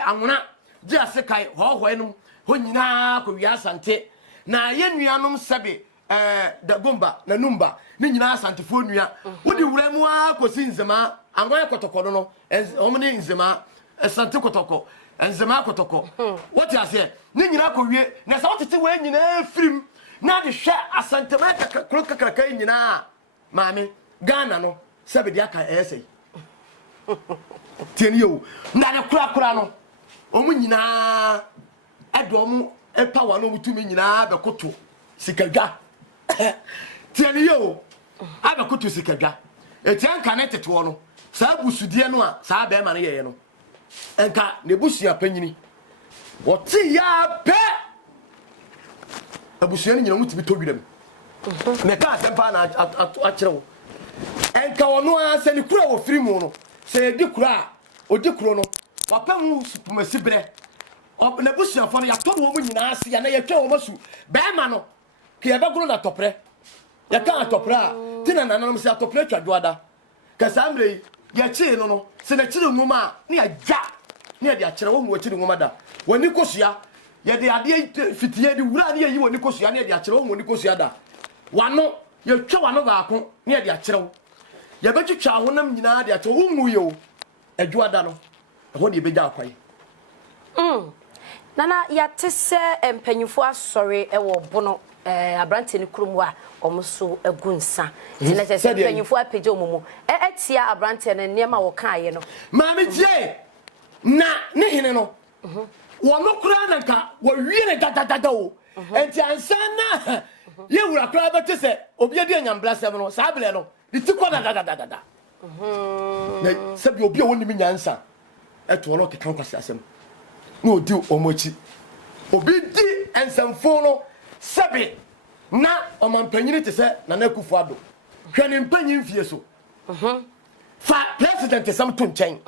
anwona ji asekai hoho enum ho nyina ko wi asante na ye nuanom sabe dagomba na numba ni nyina asante fo nua o de wuramu a kosi nzema anwa kotokono no omne nzema asante kotoko enzema kotoko what you say ni nyina ko wie na sa wotete we nyina firim na de hwe asantema kakaka nyina maame Ghana no sabe de aka essay tieni yo na ne kura no omu nyina edomu power no mutumi nyina be koto sikadwa tieni yo abekoto sikadwa etian kanete to no sa busudie no a sa be ma ne ye no enka nebusia panyini woti ya pe abusia ni nyina mutibi to wirem me ka asempa na akyerewo enka wono a se ni kura wo firi mu no se di kura odi kuro no wapa mu supumasi bre na busuafo no ya to wo mu nyina ase ya na ya twa wo masu be ma no ke ya begoro na topre ya ka topre a tina nananom se atopre twadwoada ka samre ya chi no se na chiri mu ma na ya ja na ya de akere wo mu chiri mu ma da wani kosua ya de ade fitiye de wura na yi wani kosua na ya de akere wo mu wani kosua da wano ya twa wano baako na ya de akere wo ya betwitwa honam nyina de akere wo mu yo adwoada no ho de beja akwai nana ya tese empanyufo asori ewo bono abrante ne kurum a omuso agunsa tina tese empanyufo apeje omumu etia abrante ne niema wo kaaye no maame tie na ne hene no wono kura na nka wo wie ne dadadada o enti ansa na ye wura kura betese obi ade anyambrasem no saa bele no di tikwa dadadada na sabi obi a woni mi nyansa eto no kekan kwasi asem na odi omochi obi di ensamfo no sabi na omampanyini te se na nakufu ado hwene mpanyin fie so fa president sam to nchen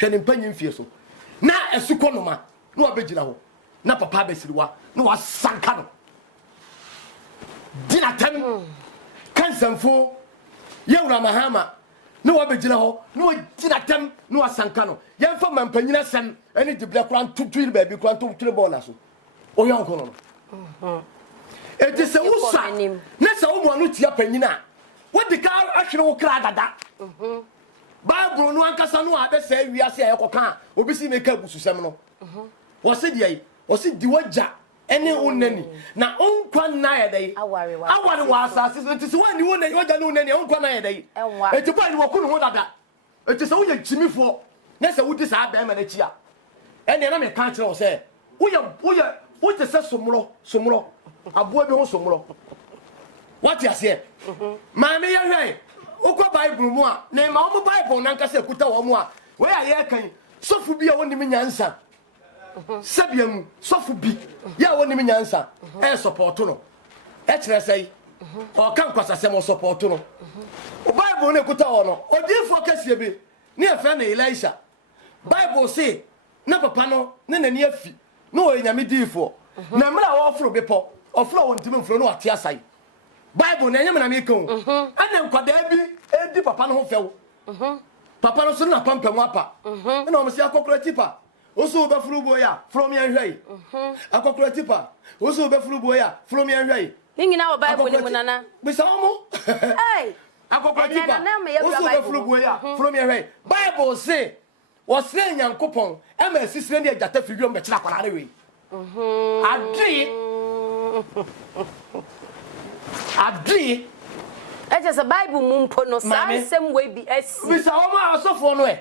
hwene mpanyin fie so na esuko no ma na obegina ho na papa besiriwa na wasanka no dina tem kansamfo yewura mahama na wabegina ho na wagina tem na wasanka no yemfa mampanyina sem ani dibla kran tutu ba bi kran tutu bona so oyon kono no eti se usa na se wo anu tia panyina wodi ka ahwere wo kra dada bible no ankasa no abesa wiase ayekoka obi si meka bususem no wo se de wo se di waja ene unani na onkwa na yedai aware wa asase so eti se wani woni waja no unani onkwa na yedai eti pa ni wo kunu ho dada eti se wo ye jimifo na se wodi sa ba ma na chi a ene na me ka kire wo se wo te se somro abo bi ho somro what you say maame ya hwai ukwa bible mu a na ma wo bible na nka se kuta wo mu a we ya ye kan sofu bi a woni mi nyansa sabia mu sofu bi ya woni mi nyansa support no kire sei o kan kwasase mo support no o bible na kuta wo no odifo kasie bi ne efe na Elisha bible say na papa no ne nani afi no o nyame difo na mra wo ofro bepo ofro won timi mfro no ate asai bible na nyame na me kan ana nkwada bi edi papa no ho fewo papa no so na pampam apa na o mse akokora tipa oso be furu boya from yan hwai akokora tipa oso be furu boya from yan hwai nyina wo bible ni munana bisa mo hey akokora tipa oso be furu boya from yan hwai bible say wasre nyankopon e ma sisire ne agata fiwom be kira kwara we Abdi e just a bible mumpo no sansem we bi asi bisa o ma asofo no e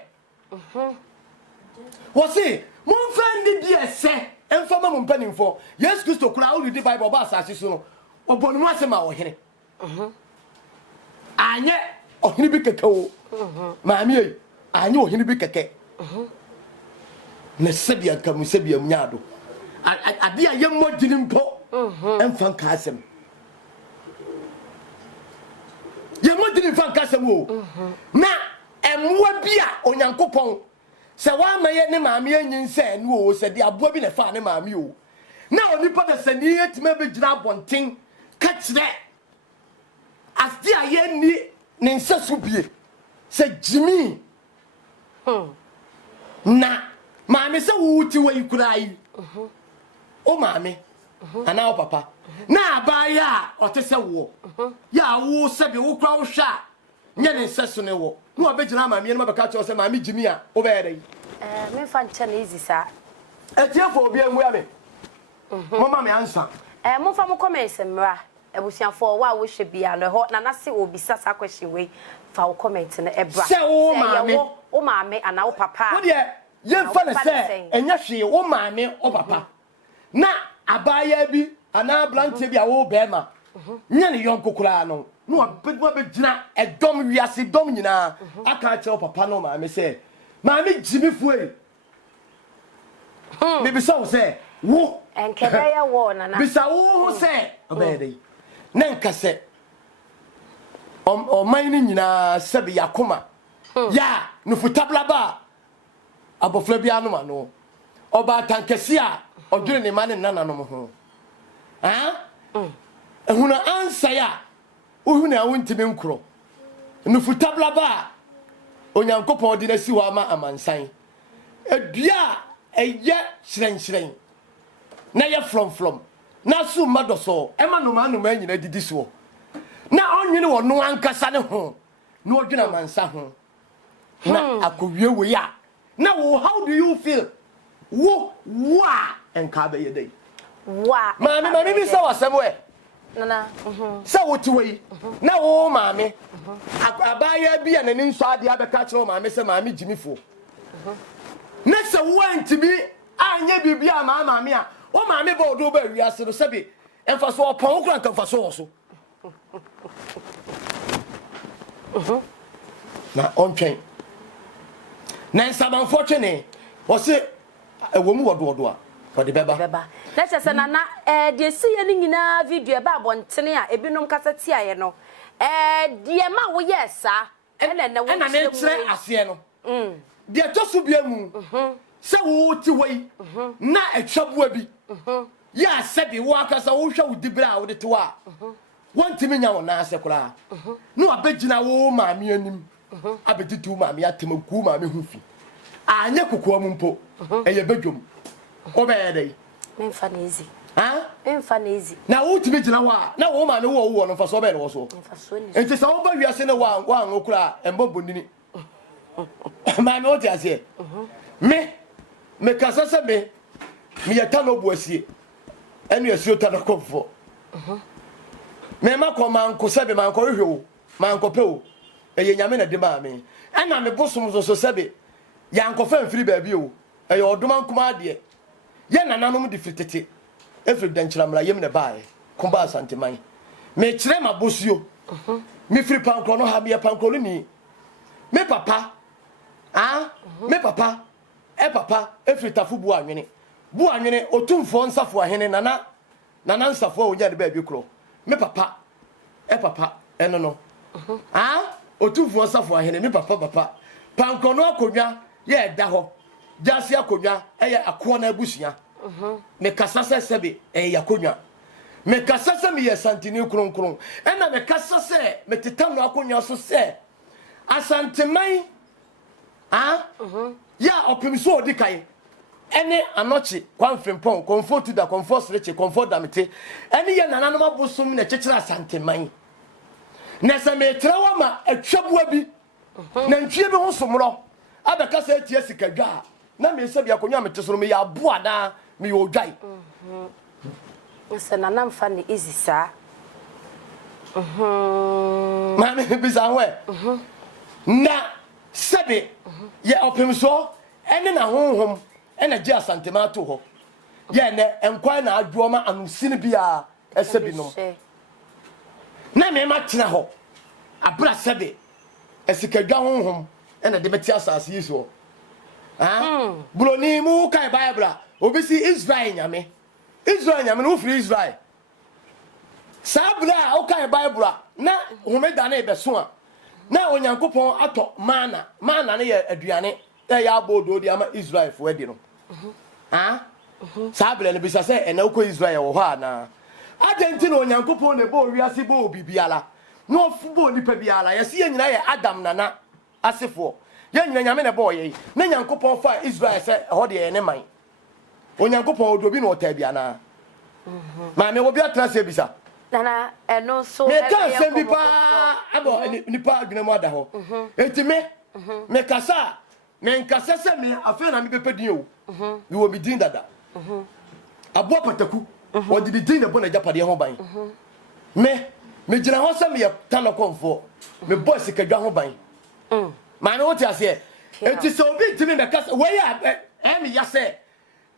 wose mon fendi di ese enfama mon panimfo yes Christo kura o di bible ba asase so no obonu mu asema wo hene anye ohini bi keke o maami e anye ohini bi keke na sebia kamu sebia mnyado ade a yemmodini mpo emfa nka asem yemmodini mfa nka asem o na emwa bia onyankopon se wa maye ne maami anyin se ne o se de aboa bi na fa ne maami o na onipa da sani etima be gina bonten ka kire asdi aye ni ne nsasu bie se jimi na maami se wuti wa ikurai o maami ana o papa na abaya otese wo ya wo se be wo kra wo hwa nye ne nsasu ne wo no obegina maami ne mabeka cho se maami jimi a wo be yedai me fa nche na easy sa etiefo obi enwu ya me mama me ansa mo fa mo comments mra ebusiafo wa wo hwe bia no ho na nase obi sasa question we fa wo comment na ebra se wo maami wo maami ana wo papa wo de ye fa na se enya hwe wo maami o papa na abaya bi ana blante bi a wo bema nya ne yon kokura no no abegina edom wiase dom nyina aka che wo papa no maami se maami jimi fuwe bisa wo se wo enkebeya wo nana bisa wo se obede nanka se o mine nyina sabi yakoma ya nufutabla ba abofra bi anoma no oba tankesi a odwere ne ma ne nananom ho ehuna ansa ya ohuna wontime nkro nufutabla ba onyankopon de na si ho ama amansan edua eye hyerɛnhyerɛn na ye flom na so madoso ema no ma nyina didi so na onwene wo no ankasa ne ho na odwena mansa ho na akowie we ya na how do you feel wo wa enka be ye dai wa mami bi sa wasem we nana sa woti we na wo mami abaya bi anani nso ade abeka kire mami se mami jimifo na se wo antimi anya bibia mami a o mami ba odo ba wiase no se bi emfa so opon okura nka fa so so na ontwen na nsamanfo twene wo se ewomu wodo a wode beba na chese na de si ye ni nyina video ba abontene a ebinom kasa ti aye no de ma wo yesa na wo na ne kire ase no de tosu bia mu se wo ti wei na atwabua bi ya se bi wo akasa wo hwa wo dibra wo de to a wontimi nya wo na ase kura no abegina wo maami anim abeditu maami atemaku maami hufi anya kokoa mu mpo eye bedwom obeye dai memfa na easy memfa na easy na wo timi gina wa na wo maami wo no fa so obeye wo so memfa so ni enti sa wo ba wiase ne wa ngokura embobondini maami o ti ase me kasa se me yata no buasie enu asio ta no kofo me ma ko man ko sebe man ko hwewo man ko pewo eye nyame na de ma me ana me bosom so sebe ya nko fa mfiri ba bi o eye odoma nkuma ade ye nananom de fitete efiri danchiramra yem ne baaye komba asanteman me kire ma bosuo me firi pankro no ha me pankro ni me papa me papa papa efiri tafu bu anwene otumfo nsafo ahene nana nsafo onya de ba bi kro me papa eno no otumfo nsafo ahene me papa pankro no akodwa ye da ho jase akodwa eye akwo na abusia me kasa sebe yakodwa me kasa se me ye santini kronkron ena me kasa se me tetam no akonwa so se asanteman ya opemiso odikai ene anochi kwanfrempon comfort da comfort sreche comfort damete ene ye nananom abosom na chechira asanteman na se me trawa ma atwabua bi na ntwie bi ho somro abeka se tie sikadwa na me se bia konwa metesoro me ya boa da me yo dwai nse nanam fa ne easy sa ma me bisa we na sebe ye opemso ene na honhom ene je asantema to ho ye ne enkwa na adwoma anusini bia esebi no na me ma tena ho abra sebe esikadwa honhom ene de beti asase yiso buloni mu kai bible obisi Israel nyame no free Israel sabra o kai bible na homeda na ebeso a na onyankopon ato mana ne ye aduane ya abodo di ama Israel fo edi no sabra ne bisa se ena uko Israel wo ha na agenti na onyankopon ne bo wiase bo bibiala no fubo nipa biala yesi ye nyina ye Adam nana asefo ye nyina nyame ne bo ye na nyankopon fa Israel se ho de ye ne man onyankopon odobi na ota bia na ma me wo bia tra se bisa nana eno so me ka se bi pa abo nipa adwena mu ada ho enti me kasa me nkasa se me afa na me pepedin o me wo bidin dada abo pataku wo di bidin na bo na japade ho ban me gina ho se me ya tano konfo me boss kadwa ho ban ma no ti ase enti so obi ntimi me kasa we ya me ya se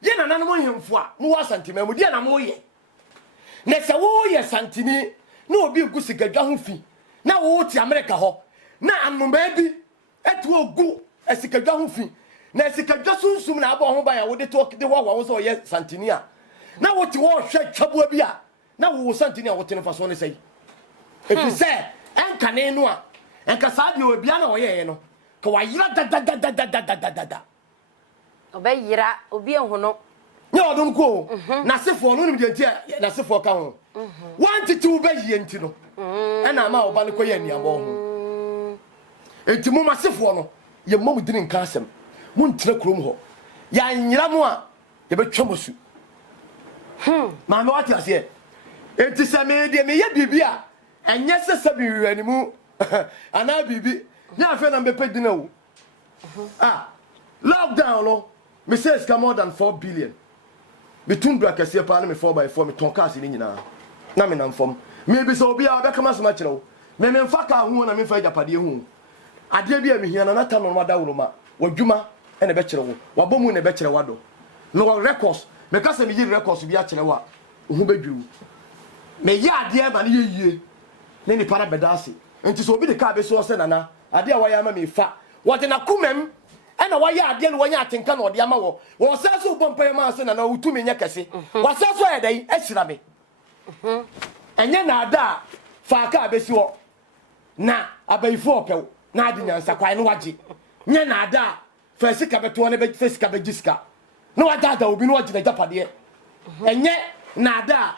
ye na nananom hemfo a no wa santima mu dia na mo ye na se wo ye santini na obi gu sikadwa ho fi na wo ti America ho na anoma bi etu ogu esikadwa ho fi na esikadwa sunsum na abo ho ban ya wo de to de wo so ye santini a na wo ti wo hwe twabua bi a na wo santini a wo te no fa so ne sei efi se enka ne no a enka sa de obi a na wo ye no ka wa yira da Obeyira obi enhono. Nya odom ko na sefo no nim de ntia na sefo ka ho. Wanti tu be yie nti no. E na ma oba ne koye aniabo ho. Enti mo masefo no ye mom dini nka asem. Mo ntira krom ho. Ya nyira mo a ye betwa mosu. Ma me wati ase. Enti se me de me ye bibia enye sese bi wiani mu ana bibi nya afa na mbepe dina wo. Lockdown no me say it's more than 4 billion. Between brackets pa na me 4x4 me ton cars ni nyina. Na me nam fom. Me bi so bia be kama so ma kire wo. Me mfa ka hu na me fa japade hu. Ade bia me hia na ta no ma da wo ma. Wadwuma e na be kire wo. Wabomu na be kire wado. No records. Me ka se me yi records bia kire wa. Hu bedwu. Me ya ade ma na yeye. Ne ni para bedase. Enti so obi de ka be so se nana. Ade a wa ya ma me fa. What na kumem ena wa ya ade no wanya atenka na ode ama wo wo se so bompa ma se na utumi nya kese wa se so e dai ehira me enye na ada fa ka abesi wo na abaifo opew na ade nyansa kwai no waje nye na ada fa sika beto na be sika be gisika no wada da obi no waje na japade enye na ada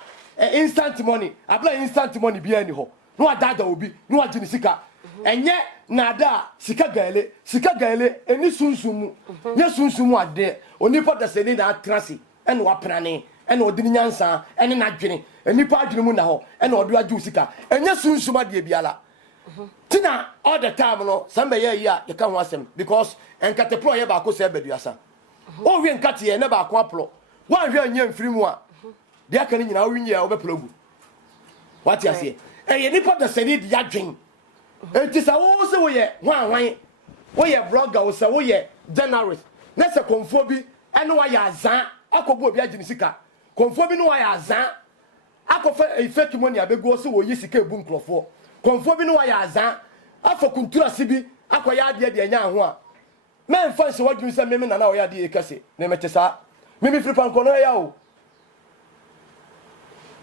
instant money abla instant money bia ni ho no wada da obi no waje ni sika enye nada sika gale eni sunsumu nya sunsumu ade onipa da seni na atrase ene waprane ene odini nyansa ene nadwene enipa adwene mu na ho ene odo aju sika enye sunsum ade biala tina all the time no samba ye ya ye ka ho asem because enkatepro ye ba ko se baduasa o wi nkate ye ne ba ko apro wa hwe anya mfirimu a de aka ni nyina wo wi ya wo be plogu what you say ye nipa da seni de adwen enti sa wo se wo ye hwan wo ye blogger wo se wo ye journalist na se konfo bi ene wa ya azan akobo obi agini sika konfo bi no wa ya azan akofa fake money abegu se wo yi sika ebu nkrofo konfo bi no wa ya azan afo kuntura sibi akoya ade de anya ho a men fa se wadwun se meme na na wo ya de kase na mete sa mimi firi panko no ya o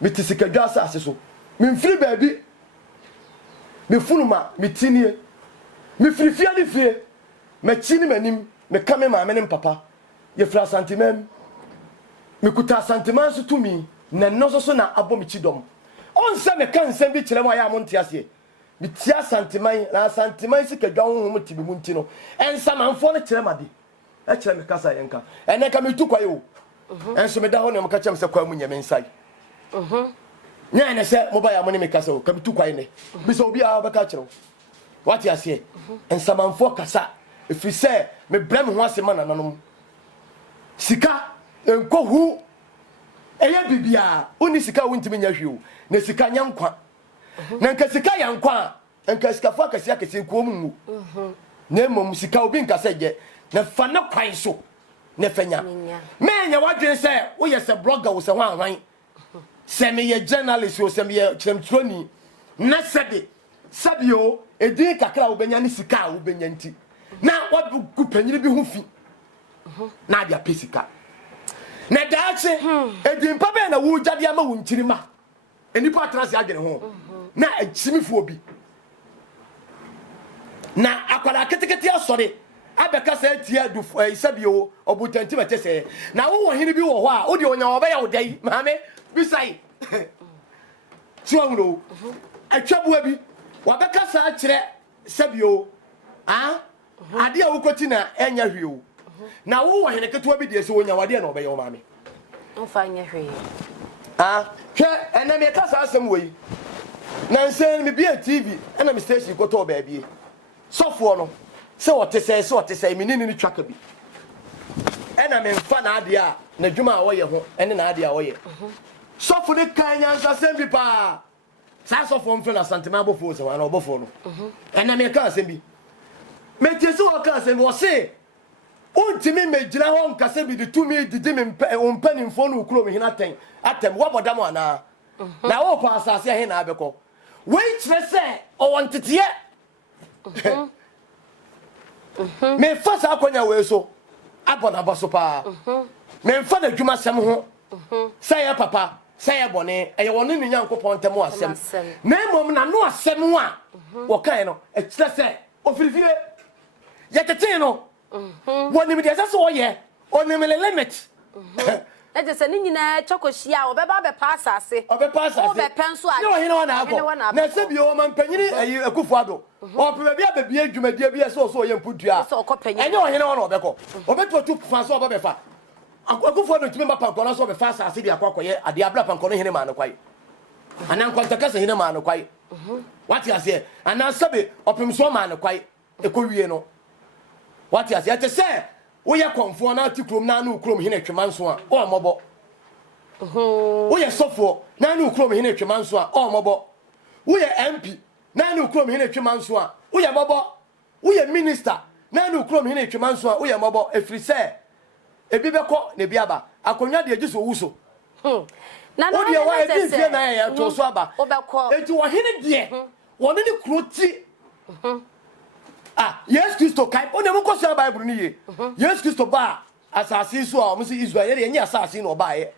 miti sika dwasa aseso mi firi baabi me funuma me tinie me firifia ni fie me chini manim me kame ma me papa ye fra santimem me kuta santiman so tumi na no so na abo me chidom on se me kan nsem bi kire mo ya mo ntiase me tia santiman na santiman si kedwa ho mo tibi mu ntino ensa manfo no kire made e kire me kasa yenka ene ka me tu kwaye o enso me da ho ne mo ka chem se kwa mu nyame nsai nya na se mo ba ya mo ne me kasa o ka me tu kwaye ne bi so obi a ba ka kire what you say ensa manfo kasa if you say me blame ho asema na nanom sika enko hu eya bibia oni sika wontimi nya hweo na sika nya nkwa na nka sika ya nkwa nka sika fa akasi akasi nko mu na mom sika obi nka seje na fa na kwan so na fanya menya wadwen se wo ye se blogger wo se hwan se me ye journalist wo se me ye chemtroni na sebe sabio edin kakra wo benya ni sika wo benya nti na wabu panyiri bi hu fi na dia pesika na daache edin pa be na wo jade ama wo ntirima enipa atrase agene ho na achimifu obi na akwala ketekete asore abeka sa atia du sabio obutanti betese na wo hini bi wo ho a wo de onya wo be ya wo dai maame bisai tiwuno atwabua bi wabeka sa kire sabio ade a wukoti na enya hweo na wo wo hene ketewa bi de se wonya wade na obeye wo maame mfa nya hwe hwe ena me ka sa asem wei na nsen me bia tv ena me station ko to ba bie sofo no se wote se me nini ni twaka bi ena me mfa na ade a na dwuma a wo ye ho ene na ade a wo ye sofo ne kan nyansa sem bi pa sa sofo mfa na santima bofo se wana obofo no ena me ka asem bi me tese wo ka asem wo se untimi mejira ho nkase bi de tumi didi me ompani mfo no ukuro me hina ten atem wo bodam ana na wo pa asase he na abekọ wei kire se o wontete me fasa akonya we so abona baso pa me mfa na dwuma sem ho say ya papa say ya bone eye wonu ni nyankopon tem asem na mom na no asem a wo kan no e kire se ofirifire ye tete no woni mi de se so ye onemele limit na je se ni nyina chokohia obeba be pa asase obe penso a no hina na akọ na se bi o man panyini ayi Akufo-Addo o pe bia bia adwumadie bia so ye mputua enye o hina na obekọ obeto tu fa so obefa Akufo-Addo timi ba panko na so obefa asase bi akwakoye ade abla panko no hina ma no kwaye anan kwantaka se hina ma no kwaye wati ase anan sabe opim so ma no kwaye ekowie no wati ase ate se wo ye konfo na tikrom na na ukrom hina twemanso a o mobo wo ye sofo na na ukrom hina twemanso a o mobo wo ye MP na na ukrom hina twemanso a wo ye mobo wo ye minister na na ukrom hina twemanso a wo ye mobo efri se ebi beko na bi aba akonwa de agiso wuso na na wo de wa ebi fie na ya to so aba enti wo hina de wo ne kroti yes Christo kai o ne mo kwose Bible ni ye yes Christo ba asase so a mo se Israel ye nya asase na oba ye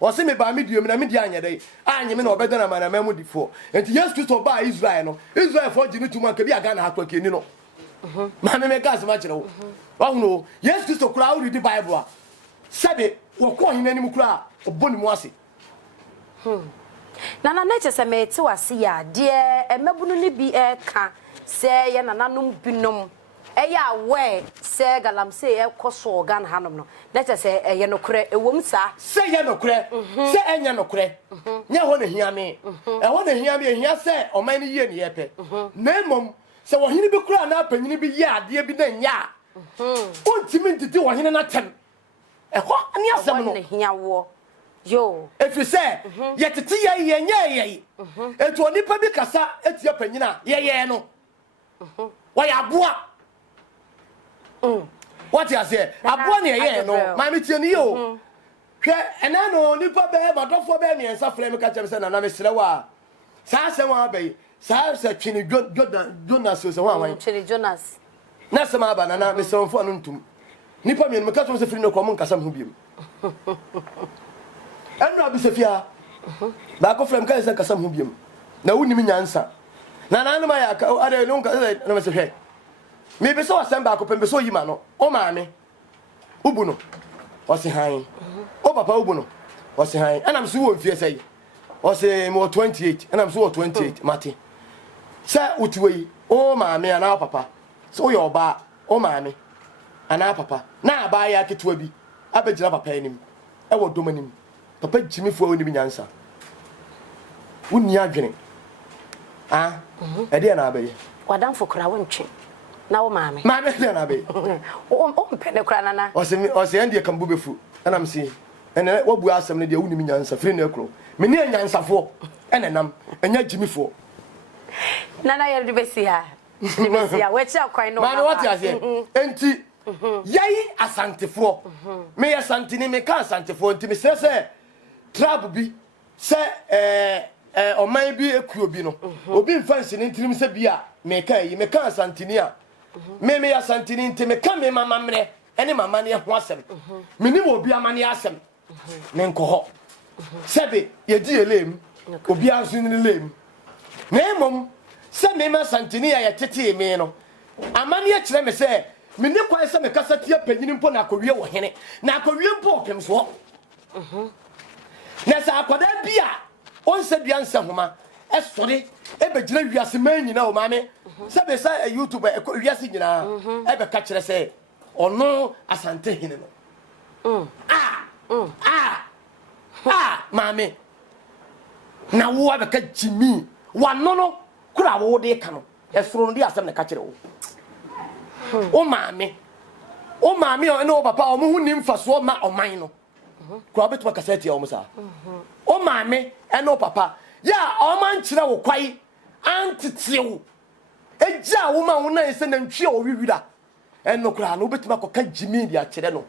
o se me ba me duo me na me di anya dai anya me na obeda na mana mamu difo enti yes Christo ba Israel no Israel fo gini tuma ka bi aga na hakwa keni no ma me gas ma kire wo wa hu yes Christo kura o read the Bible a sabe wo ko hin ani mu kura oboni mu ase na neche se me ti wase ya de emebunu ni bi ka se ye nananum binom eya we se galamse ye koso organ hanom no neche se ye nokure ewom sa se ye nokure se enya nokure nya ho na hia me e ho na hia me hia se oman ni ye ne ye pe na mom se wo hini bi kura na apanyini bi ye ade bi na nya ontimi ntiti wo hini na tem e ho ani asem no hia wo yo if you say yetiti ye nya etu onipa bi kasa etia panyina ye no why aboa what you say aboa ne ye no ma me tie ni yo hwe ena no nipa be madofo be me ensa frame ka chem se na na me sere wa sa se wa be sa se twini Jonas so wa wan twini Jonas na se ma ba na me se wonfo no ntum nipa me me ka chem se firi no kom nkasa ho biem enu abisefia ba ko frame ka se nkasa ho biem na wunimi nyansa na ma ya ka ade no nka na me se hwe me be so asem ba ko pembe so yima no o maame ubu no o se han o papa ubu no o se han ana mso wo mfie sei o se mo 28 ana mso wo 28 mate sa utiwe o maame ana papa so yo ba o maame ana papa na ba ya ketewa bi abegina papa enim e wo domanim papa jimifo oni bi nyansa wonni adwene ede na abaye wadamfo kra wontwe na wo maame de na abaye o mpene kra nana o se ende kambu befu ana msi ene wabu asem ne de wonni mi nyansa firi na ekro me ne nyansafo ene nam enya jimifo nana ye de besia wechi akwan no ma what you say enti yai asantefo me ya santini me ka asantefo enti me se trap bi se oman bi ekuo bi no obi mfansi ne ntirim se bia me ka asantini a me ya santini nti me ka me mama mre ene mama ne ho asem me ni obi amane asem ne nkoho sebe ye di elem obi ansu ne lem na emom se me ma santini a ye tete me no amane a kire me se me ni kwan se me kasa tie panyini mpo na akowie wo hene na akowie mpo opem so na sa akwada bia onse bia nse homa esore ebegina wiase man nyina o maame se be sa YouTube wiase nyina ebe ka kire se ono asante hene no maame na wo abeka jimi wano no kura wo de ka no esoro no de asem na ka kire wo o maame o no papa o mu hu ni mfaso ma oman no kura betuma kaseti ya o musa o maame no papa ya o man kire wo kwai antitew eja wo ma wo na ese na ntwe o wiwira eno kura no betuma koka jimi dia kire no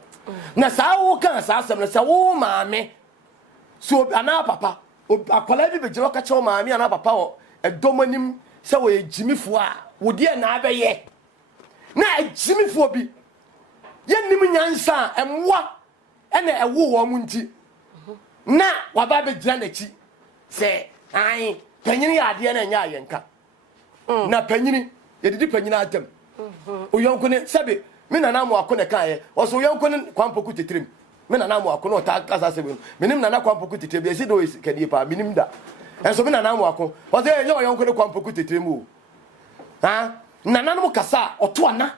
na sa wo kan sa asem no sa wo maame so ana papa akwala bi bejiro ka che o maame ana papa o edomanim se wo ye jimifo a wo de na abeye na jimifo bi yenim nyansa emwa ene ewo wo mu nti na waba be gira na chi se ai panyini ya ade na nya ayenka na panyini yedidi panyini atem oyonko ne sebe me nana mo akone kan oso yonko ne kwampoku tetrim me nana mo akone ta kasa se menim nana kwampoku tetrim be si do kadi pa menim da enso me nana mo akon oso ye yonko ne kwampoku tetrim o ha nana no kasa oto ana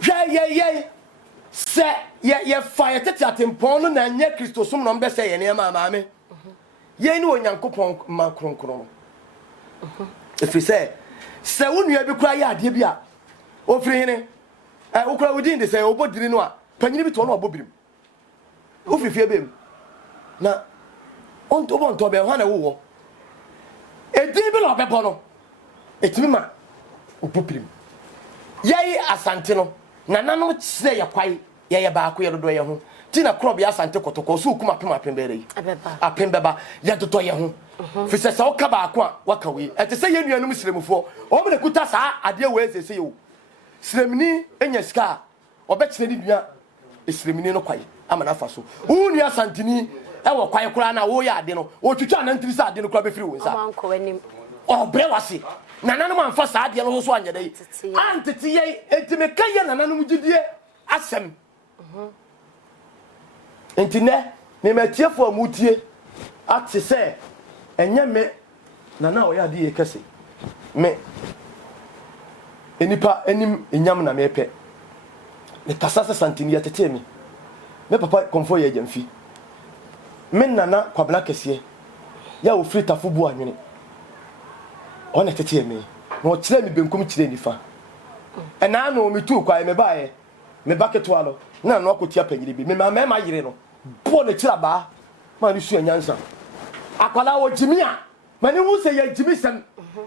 ye se ye fire tete atempon no na nya Kristo som no mbe se ye ne ma me ye ni onyankopon ma kronkron if we say se wonu bi kura ya ade bi a ofiri hene ukura wudin de se obodiri no a panyini bi to no obobirim ofifie bem na onto bonto be hwa na wo edin bi lo bebo no etimi ma obobirim yei asante no nananom se ye kwai ye ba ko ye dodo ye ho ti na krob ya asante kotoko so kuma pem bere yi apem beba ye dodo ye ho fi se se o ka ba ko a waka wi ete se ye nuanum siremufo o me kuta saa ade we se yo siremni enya sika obe kire ni dua siremni no kwai amana fa so unu asantini e wo kwai kura na wo ya ade no o twitwa na ntiri sa ade no kura be firi wo nsa amanko wanim o bre wase nananom amfa sa ade no so anya dai antete ye etime kaye nananom gidie asem entine me matiefo amutie ate se enye me nana o ya de ye kase me enipa enim enyam na mepe me kasasa santini yatete me papa konfo ye jamfi me nana kwabla kese ya o frita fubu anwene ona tete me no kire me benkum kire nifa ena no me tu kwa me bae me baketo alo na no akotia panyiri bi me ma yire no bo ne kira ba ma ni su anyansa akwala wo jimia mani hu se ye jimi sem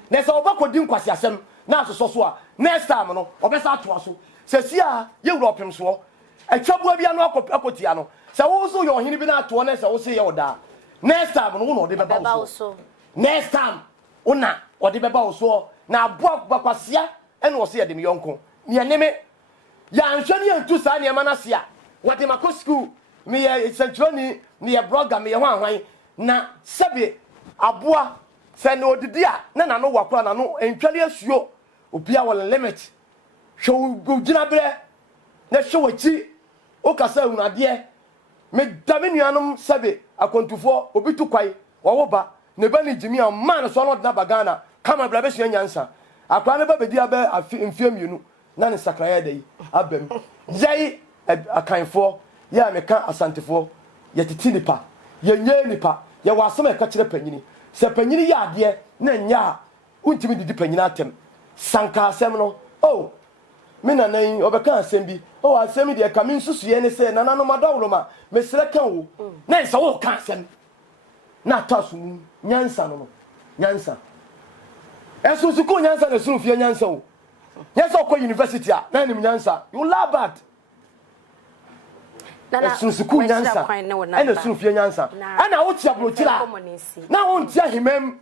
na se obakodi nkwasi asem na asoso so a next time no obesa to aso se sia ye wuro opem so atwabua bia no akotia no se wo so ye ohini bi na to na se wo se ye oda next time no wo no de beba wo so next time una ode beba wo so na aboa bakwasia ene wo se ye de me yonko ne neme ya anhwani antu sa ne mana se a wode mako school me ye centroni me ye blogger me ye ho anwan na sebe aboa se ne odidi a na no wakora na no entwale asuo obia wole limit show go gina bre na show achi o kasa hunade me damenuanom sebe akontufo obitu kwai wowoba ne bani jimi a man so no na bagana kama bra be sua nyansa akwa ne ba bedi aba mfiamienu na ne sakraya dai abam yai akanfo ya meka asantefo yetiti nipa yenye nipa ye wasema ka kire panyini se panyini ya ade na nya untimi didi panyini atem sanka asem no oh me nanan obeka asem bi oh asem de ka min susuye ne se nana no madawlo ma mesre kan wo na nsa wo ka asem na tasu nyansa no nyansa eso suko nyansa na sunu fie nyansa wo nyansa ko university a na nim nyansa you laugh bad eso suko nyansa ena sunu fie nyansa ana wo tia blochira na wo tia himem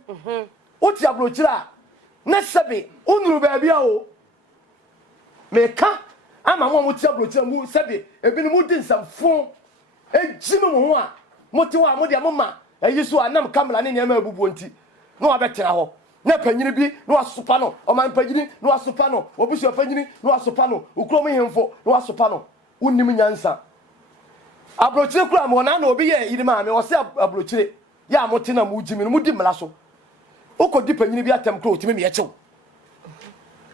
wo tia blochira na sebe unuru ba bia o meka ama mo tia blochira mu sebe ebini mu di nsamfo ejimi mo ho a moti wa mo de amoma ayiso anam kamera ne nyama abubuo nti no abetena ho na panyini bi no asopa no o man panyini no asopa no obusu panyini no asopa no ukrom hemfo no asopa no unnim nyansa abrochire kura mo na obi ye yirima me wo se abrochire ya motena mu jimi no mudi mlaso ukodi panyini bi atem kura otimi me yechew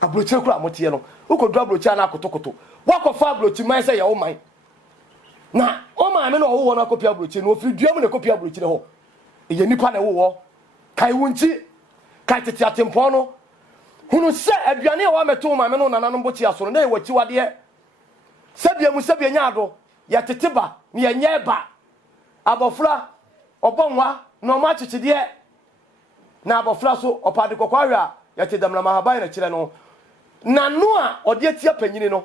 abrochire kura motie no ukodu abrochire na akotokoto wakofa abrochire man se ye wo man na o ma me no wo na kopia abrochire no ofiri duam na kopia abrochire ho ye nipa na wo kai wunchi kai tete atempon no hunu se aduane wa meto ma me no nananom bochi aso na e wachi wade sabia mu sabia nyaado ya teteba ne ya nyeba abofra obonwa no ma chichide na abofra so opade kokwahwa ya tedamna mahaban na kire no nanu a ode atia panyini no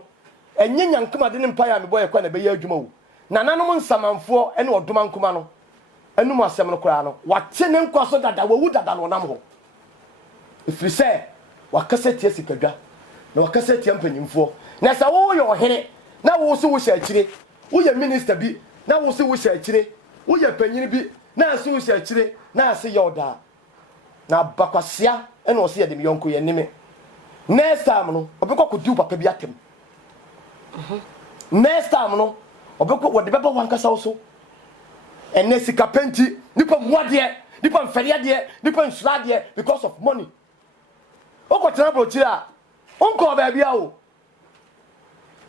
enye nyankama de ne mpa ya me boye kwa na be ya adwuma wo nananom nsamanfo ene odoma nkoma no enum asem no kura no wate ne nkwaso dada wawu dada no nam ho ifiri se wakase tie sikadwa na wakase tie mpanyimfo na sa wo yo hene na wo so wo sha akire wo ye minister bi na wo so wo sha akire wo ye panyini bi na so wo sha akire na ase ye oda na bakwasia ene wo se ye de yonko ye nime next time no obekọ ko du papa bi atem next time no obekọ wo de beba wankasa wo so enne sika penti nipa muade nipa mfere de nipa nsura de because of money okotena brochi a onko ba bia o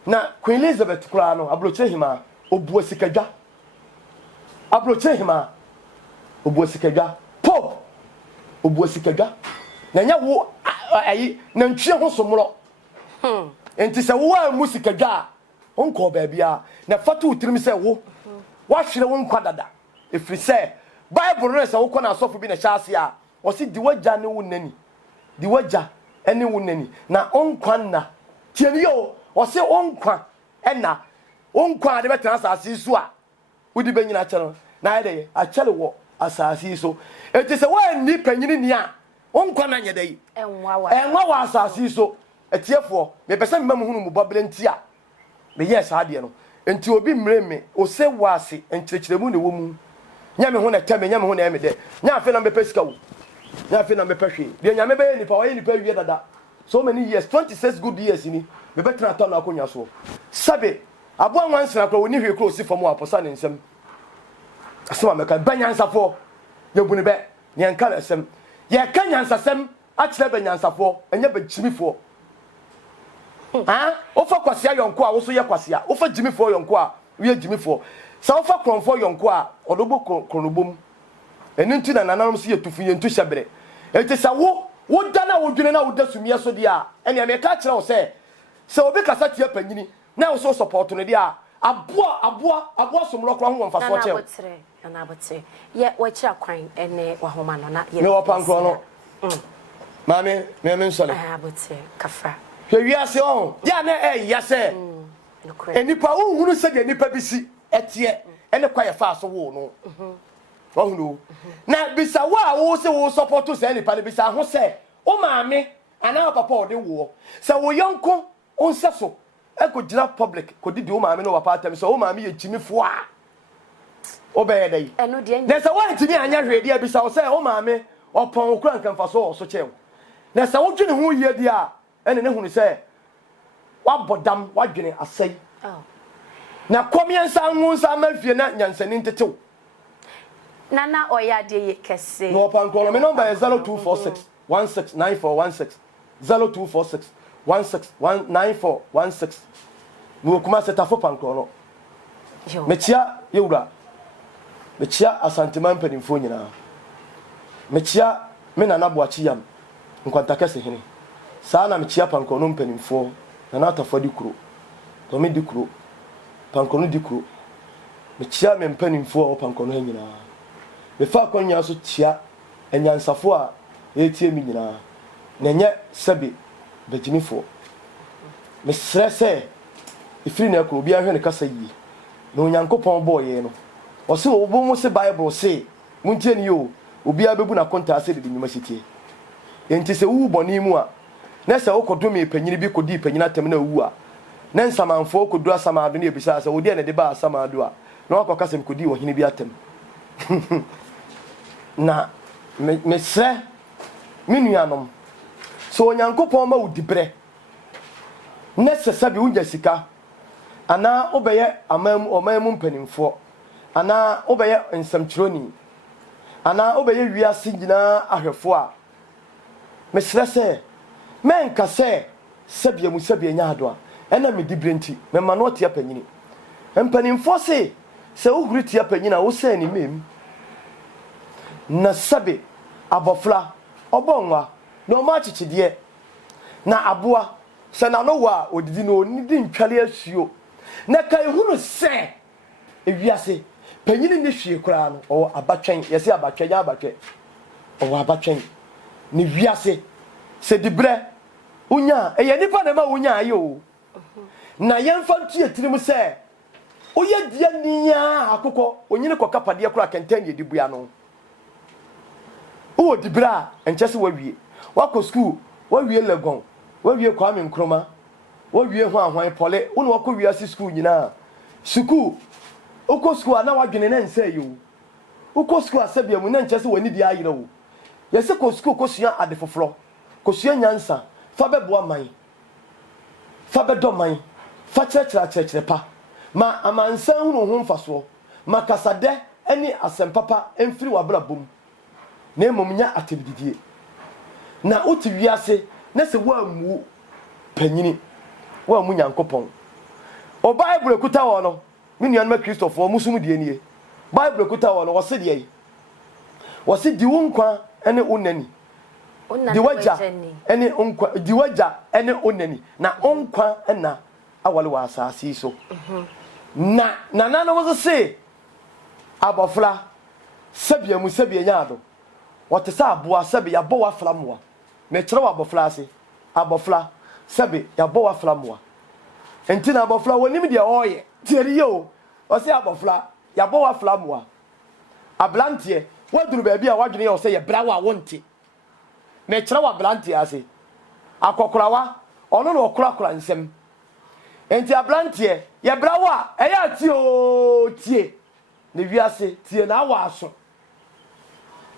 na Queen Elizabeth kura no abroche hima obuo sikadwa abroche hima obuo sikadwa Pope obuo sikadwa na nya wo ayi na ntwe ho somro enti se wo a mu sikadwa onko ba bia na fatu utirim se wo wa hwere wo nkwa dada efiri se Bible no se wo kọ na asofo bi na hyase a o si di wagya ne wo nani di wagya ene wo nani na onkwa na tieni yo o se onkwa ena onkwa de betena asase so a wodi benyina kyere na ayede a kyere wo asase so eti se wa ni panyini ni a onkwa na nyedai enwa wa asase so etiefo me pese me mamuhunu mu bobele ntia me yes ade no enti obi mreme o se wase enkyerkyeremu ne wo mu nyame ho na teme nyame ho na eme de nya afi na mepɛ sika wo nya afi na mepɛ hwe de nyame bɛ nipa wo nipa wie dada so many years 26 good years ni me betra atɔ na akonya so sabe abo anwansena kro woni hwe kro si fam aposa ne nsɛm asema meka banyansafo yebuni bɛ ne enka na sɛm ye kanyansasɛm akyerɛ banyansafo enye bɛgyimifo ofa kwasia yonko a wo so ye kwasia ofa gyimifo yonko a wo ye gyimifo sa ofa kronfo yonko a odobo kronobom eni nti na nananom se yetufu ye ntu hyebere enti sa wo dana wo dwene na wo da sumie so dia ene me ka kyerɛ wo se obi kasa tia panyini na wo so support no dia aboa somro kro ho won fa so kyɛ na abotre ye wo kyerɛ kwan ene wa homa no na ye me wo pankro no mame me nsole abotre kafra hwe wiase o ya na ya se enipa wo hunu se de enipa bisi etie ene kwa ye fa so wo no ohunu na bisa wo se wo support se enipa ne bisa ho se o maame ana papa o de wo se wo yonko on se so e ko gira public ko didi o maame no papa atem se o maame ye gyimifo a o be ye dai eno de na se wo ntimi anya hwede a bisa wo se o maame opon okura nkamfa so o so kyew na se wo dwene ho yie di a ene ne hunu se wabodam wadwene asai na komiensa ngunsa mafie na nyansani ntetew nana oya de ye kese no pankolo me number is 0246 169416 0246 169416 wo kuma setafo pankolo mechia yewura mechia asanteman panimfo nyina mechia me nana boachi yam nkwanta kese hene saa na mechia pankolo mpanimfo nana atafo di kuro to me di kuro pankolo di kuro mechia me mpanimfo o pankolo nyina me fa kwanya so tia enyansafo a etie mi nyina na nye sebe bejinifo me stresse ifiri na ko obi ahwe ne kasa yi na onyankopon boye no o se obo mo se bible se muntie ni yo obi abebu na konta ase de nyuma sitie enti se wu boni mu a na se okodo me panyini bi kodi panyina tem na wu a na nsamanfo okodo asamado ne ebisa se odi na de ba asamado a na akọ kasem kodi wo hene bi atem na me sre minuanom so onyankopon ma udibre necessary unja sika ana obeye amam mpanimfo ana obeye nsamkyeroni ana obeye wiase nyina ahwefo a me sre se menka se sabia mu sabia nyaado a ena me dibre nti me ma no tia panyini mpanimfo se uhuri tia panyina wo se ni mem na sabe abofla obonwa no ma chichide na aboa se na no wa odidi no onidi ntwale asuo na kai hunu se ewiase panyini ne hwie kura no o abatwen yesi abatwen ya abatwen o abatwen ni wiase se dibre unya eye nipa na ma unya ayo na yemfa ntie tirim se oye dia niya akokọ onyine koka pade kura kenten ye dibua no o dibra enchese wawie wako school wawie legon wawie Kwame Nkrumah wawie ho ahwan pole wonu wako wiase school nyina school oko school na wadwene na nse yo oko school asabia mu na enchese wani dia ayire wo yese ko school ko sua ade foforo ko sua nyansa fa bɛboa man fa bɛdɔ man fa kyerɛkyerɛ pa ma amansan hu no ho mfasoɔ ma kasade ɛne asɛmpapa ɛmfiri wabrabom na mmom nya atebididie na uti wiase na se wamu panyini wamu nyankopɔn o bible kuta wo no me nuanma kristofo musum die nie bible kuta wo no wose de yi wose di wo nkwa ene onani di waja ene onkwa di waja ene onani na onkwa na awale wa asase so na no wo se abofra sabia mu sabia nyaado wote sa aboa sabia bo wa flamoa me kire wa abofra ase abofra sabi ya bo wa flamoa enti na abofra wonim de oye tieri yo o se abofra ya bo wa flamoa ablante waduru ba bia wadwene ye o se ye brawa wonte me kire wa ablante ase akokorawa ono no okorakora nsem enti ablante ye brawa eya ti o tie ne wiase tie na wa aso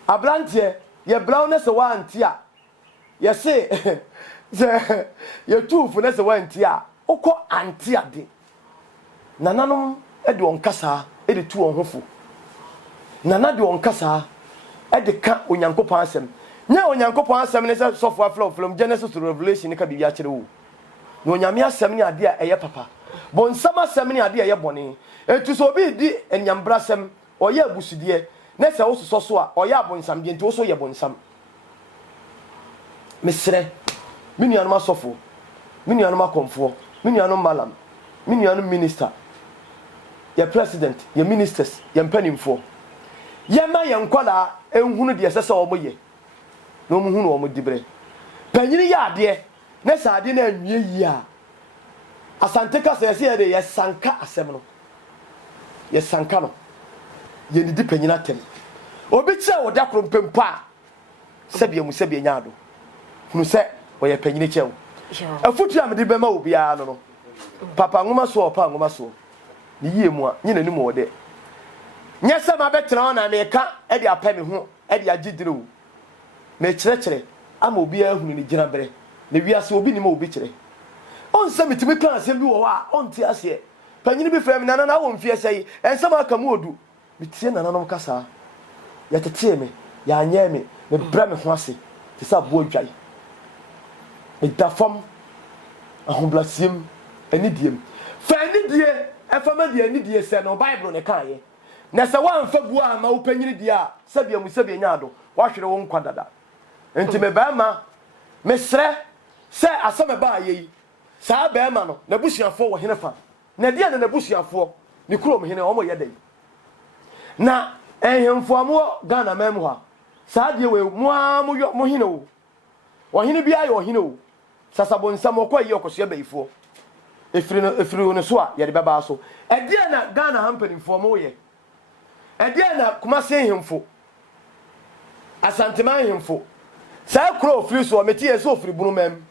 ablante ye brawness wa antia ye se ye tufu na se wa antia okọ antia de nananom e de onkasa e de tu onhofo nana de onkasa e de ka onyankopon asem nya onyankopon asem ne se sofo aflo from Genesis to Revelation ka bibia kire wo na onyame asem ne ade a eye papa bonsam asem ne ade a eye bone etu so bi di enyambra asem oye abusudie na se wo so a oye abonsam de nti wo so ye bonsam mesre minuanum asofo minuanum akomfo minuanum malam minuanum minister ye president ye ministers ye mpanimfo ye ma ye nkwala enhunu de sese wo moye na omuhunu wo modibre panyini ya ade na sa ade na anwie yi a asante ka se ye de ye sanka asem no ye sanka no ye ni di panyina tem obi kire wo da krompempo a sebia mu sebia nyaado hunu se wo ye panyini chewo afutu amde bema obi a no papa ngoma so pa ngoma so ni yie mu a nyina ni mo de nyesa ma betena na me ka e de apa me ho e de agidire wo me kyerɛkyerɛ ama obi a hunu ni gina bere na wiase obi ni ma obi kyerɛ on se mitimi kan asem bi wo a on ti ase panyini bi frɛ me nana na wo mfie sɛ ensɛm aka mu odu mitie nana no kasa ya tete me ya anya me me bra me ho ase ti sa bo adwai me da fam ahobrasiem anidiem fa anidie efama die anidie se no bible ne kan ye na se wa mfa bu a ma wo panyini die a sabia mu sabia nyaado wa hwere wo nkwa dada enti me ba ma mesrɛ sɛ asɛm ba ayi saa ba ma no na busuafo wo hene fa na dia na busuafo ni kuro hene o mo yedai na ehemfo amo Ghana mem ha saa die we mo hene wo hene bia ye wo hene wo sasabo nsam okwa yi okoso abaifo efiri no so a ye de baba so edie na Ghana hampanimfo mo ye edie na Kumasi ehemfo Asantema ehemfo saa kuro ofiri so metie so ofiri bunu mem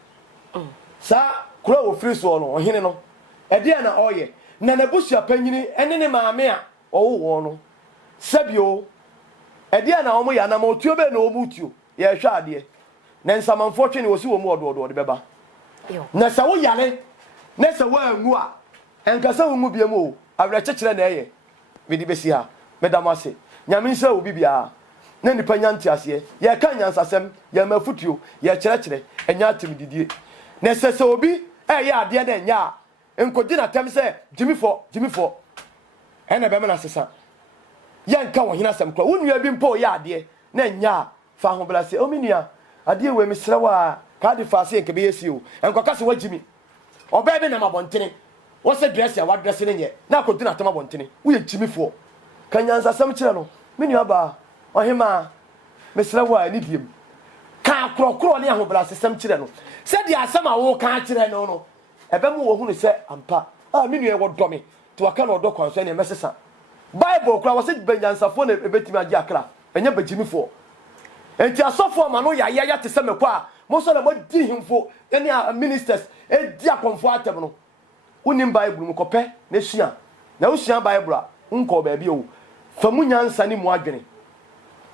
saa kuro ofiri so no ohene no edie na oye na nabusua panyini ene ne maame a owo no sabio edie na omo ya na ma otuo be na omutuo ye hwa ade na nsamanfo twe ne wosi wo mu odo de beba na sa wo yale na sa wo angu a enkasa wo mu biem o awra kyekere na eye me di besi ha medamase nyame nsa obi bia na nipa nyanti ase ye ka nyansasem ye mafutuo ye kyerɛkyerɛ enya atem didie na sese obi eye ade na enya enkodi na tem se jimifo ena be me na sesa ye nka wo hina asem kra wonua bi mpo ye ade na enya fa ho blase o menua ade we mesra wa ka de fa se nke be yesi o enkoka se wagimi oba be na mabontene wo se dress ya wa dress ne nye na akodi na tem abontene wo ye jimifo ka nyansasem kyerɛ no menua ba ohima mesra wa ni diem ka krokro ne ahobrase sem kyerɛ no sɛ de asem a wo ka kyerɛ no no ebe mu wo hunu sɛ ampa a menua wo dɔme to aka na ɔdɔ kwanso ne mesesa bible kura wo se banyansafo na ebetimi agi akra enya bagimifo enti asofo ma no ya te se mekwa a mo so na mo di himfo ene ministers e di akonfo atem no unim bible mu kopɛ na sua na usua bible a unko ba bi o fa mu nyansa ni mu adwene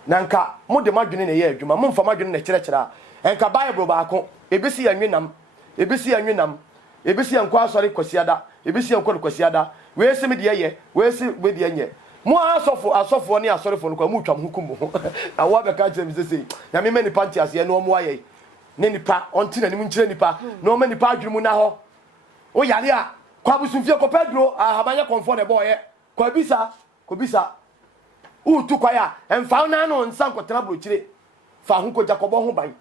na nka mo de madwene na ye adwuma mo mfa madwene na kyerɛkyerɛ a enka bible ba ko ebesi ya nwenam ebesi ya nwenam ebesi ya nkwa asori kwasiada ebesi ya nkwa kwasiada we se me de ye we se we de nye mo asofo ne asorefo no kwa mu twam hukum ho na wo be ka kire mi sese ya me mani panti ase no mo aye ne nipa onti na nim nkire nipa no mani pa adwuru mu na ho o yare a kwa busumfie ko pedro ahabanya konfo ne boye kwa bisa utu kwa ya emfa na no nsa nkotena brochire fa ho ko jakobo ho ban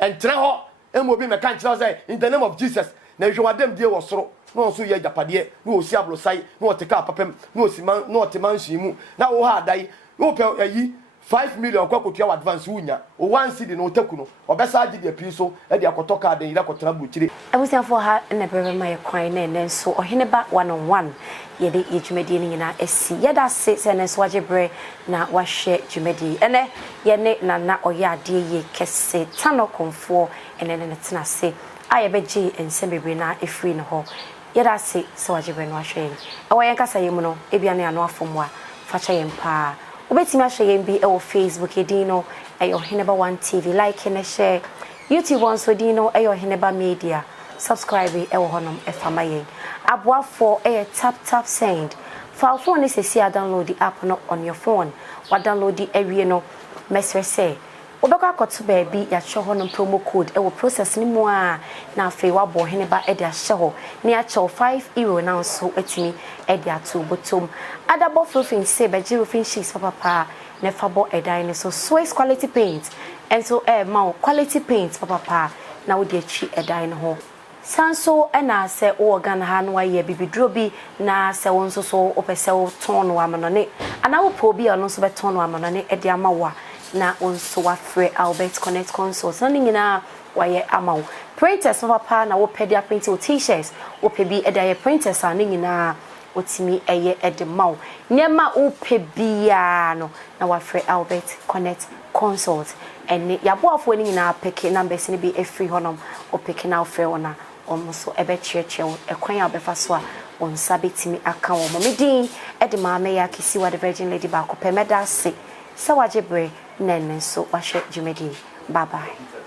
entra ho emo bi me kan kira say in the name of Jesus na hwewadem die wo soro no so ye japade no osi ablosai no oteka papem no osiman no otemanhyi mu na wo ha dai wo pe ayi 5 million kwa kotua advance unya o 1 cedi no otaku no obesa agi de pin so e de akotoka de ira kotena brochire abusiafo ha na bebe ma ye kwan na nen so ohene ba 101 ye de ejumedi ni nyina esi ye da se ne so agebre na wa hye jumedi ene ye ne na oye ade ye kese tano konfo ene ne tena se aye beji ensembebre na efri ne ho ye da se so agebre no ahwe awo yen kasa ye mu no ebia ne ano afomwa facha ye mpa obetimi ahwe ye bi e wo Facebook edino ayo Heneba 1 TV like and share YouTube on so dino ayo Heneba Media subscribe e wo honom e fama ye aboafo e tap send for phone is see download the app no on your phone or download the awie no mesre say obekwa akoto baabi ya hye honom promo code e wo process ni mu a na afi wa bo Heneba e de ahye ho na ya cho €5 na so atimi e de ato botom adabo frofin say be jirofin sheets papa ne fabo edan so Swiss quality paint and so ma quality paint papa na wo de achi edan ho sanso na se organ ha no aye bibidro bi na se won so opese wo ton no amanone ana wo po bi ono so be ton no amanone e de amawa na onso wa free Albert Connect Consult na nyina waye amawo printers papa na wo pedia print o t-shirts wo pe bi e de printers na nyina otimi eye edemaw nyema upebia no na wa free Albert Connect Consult ene yaboafo ni nyina peke numbers ni bi free honom o peke na free ona omuso ebe chechew ekwan ya obefa so a on sabetimi aka wo momedin edema me ya kisiwa the Virgin Lady ba ko pemeda se sawajebre nene so wahwe jumedi bye bye.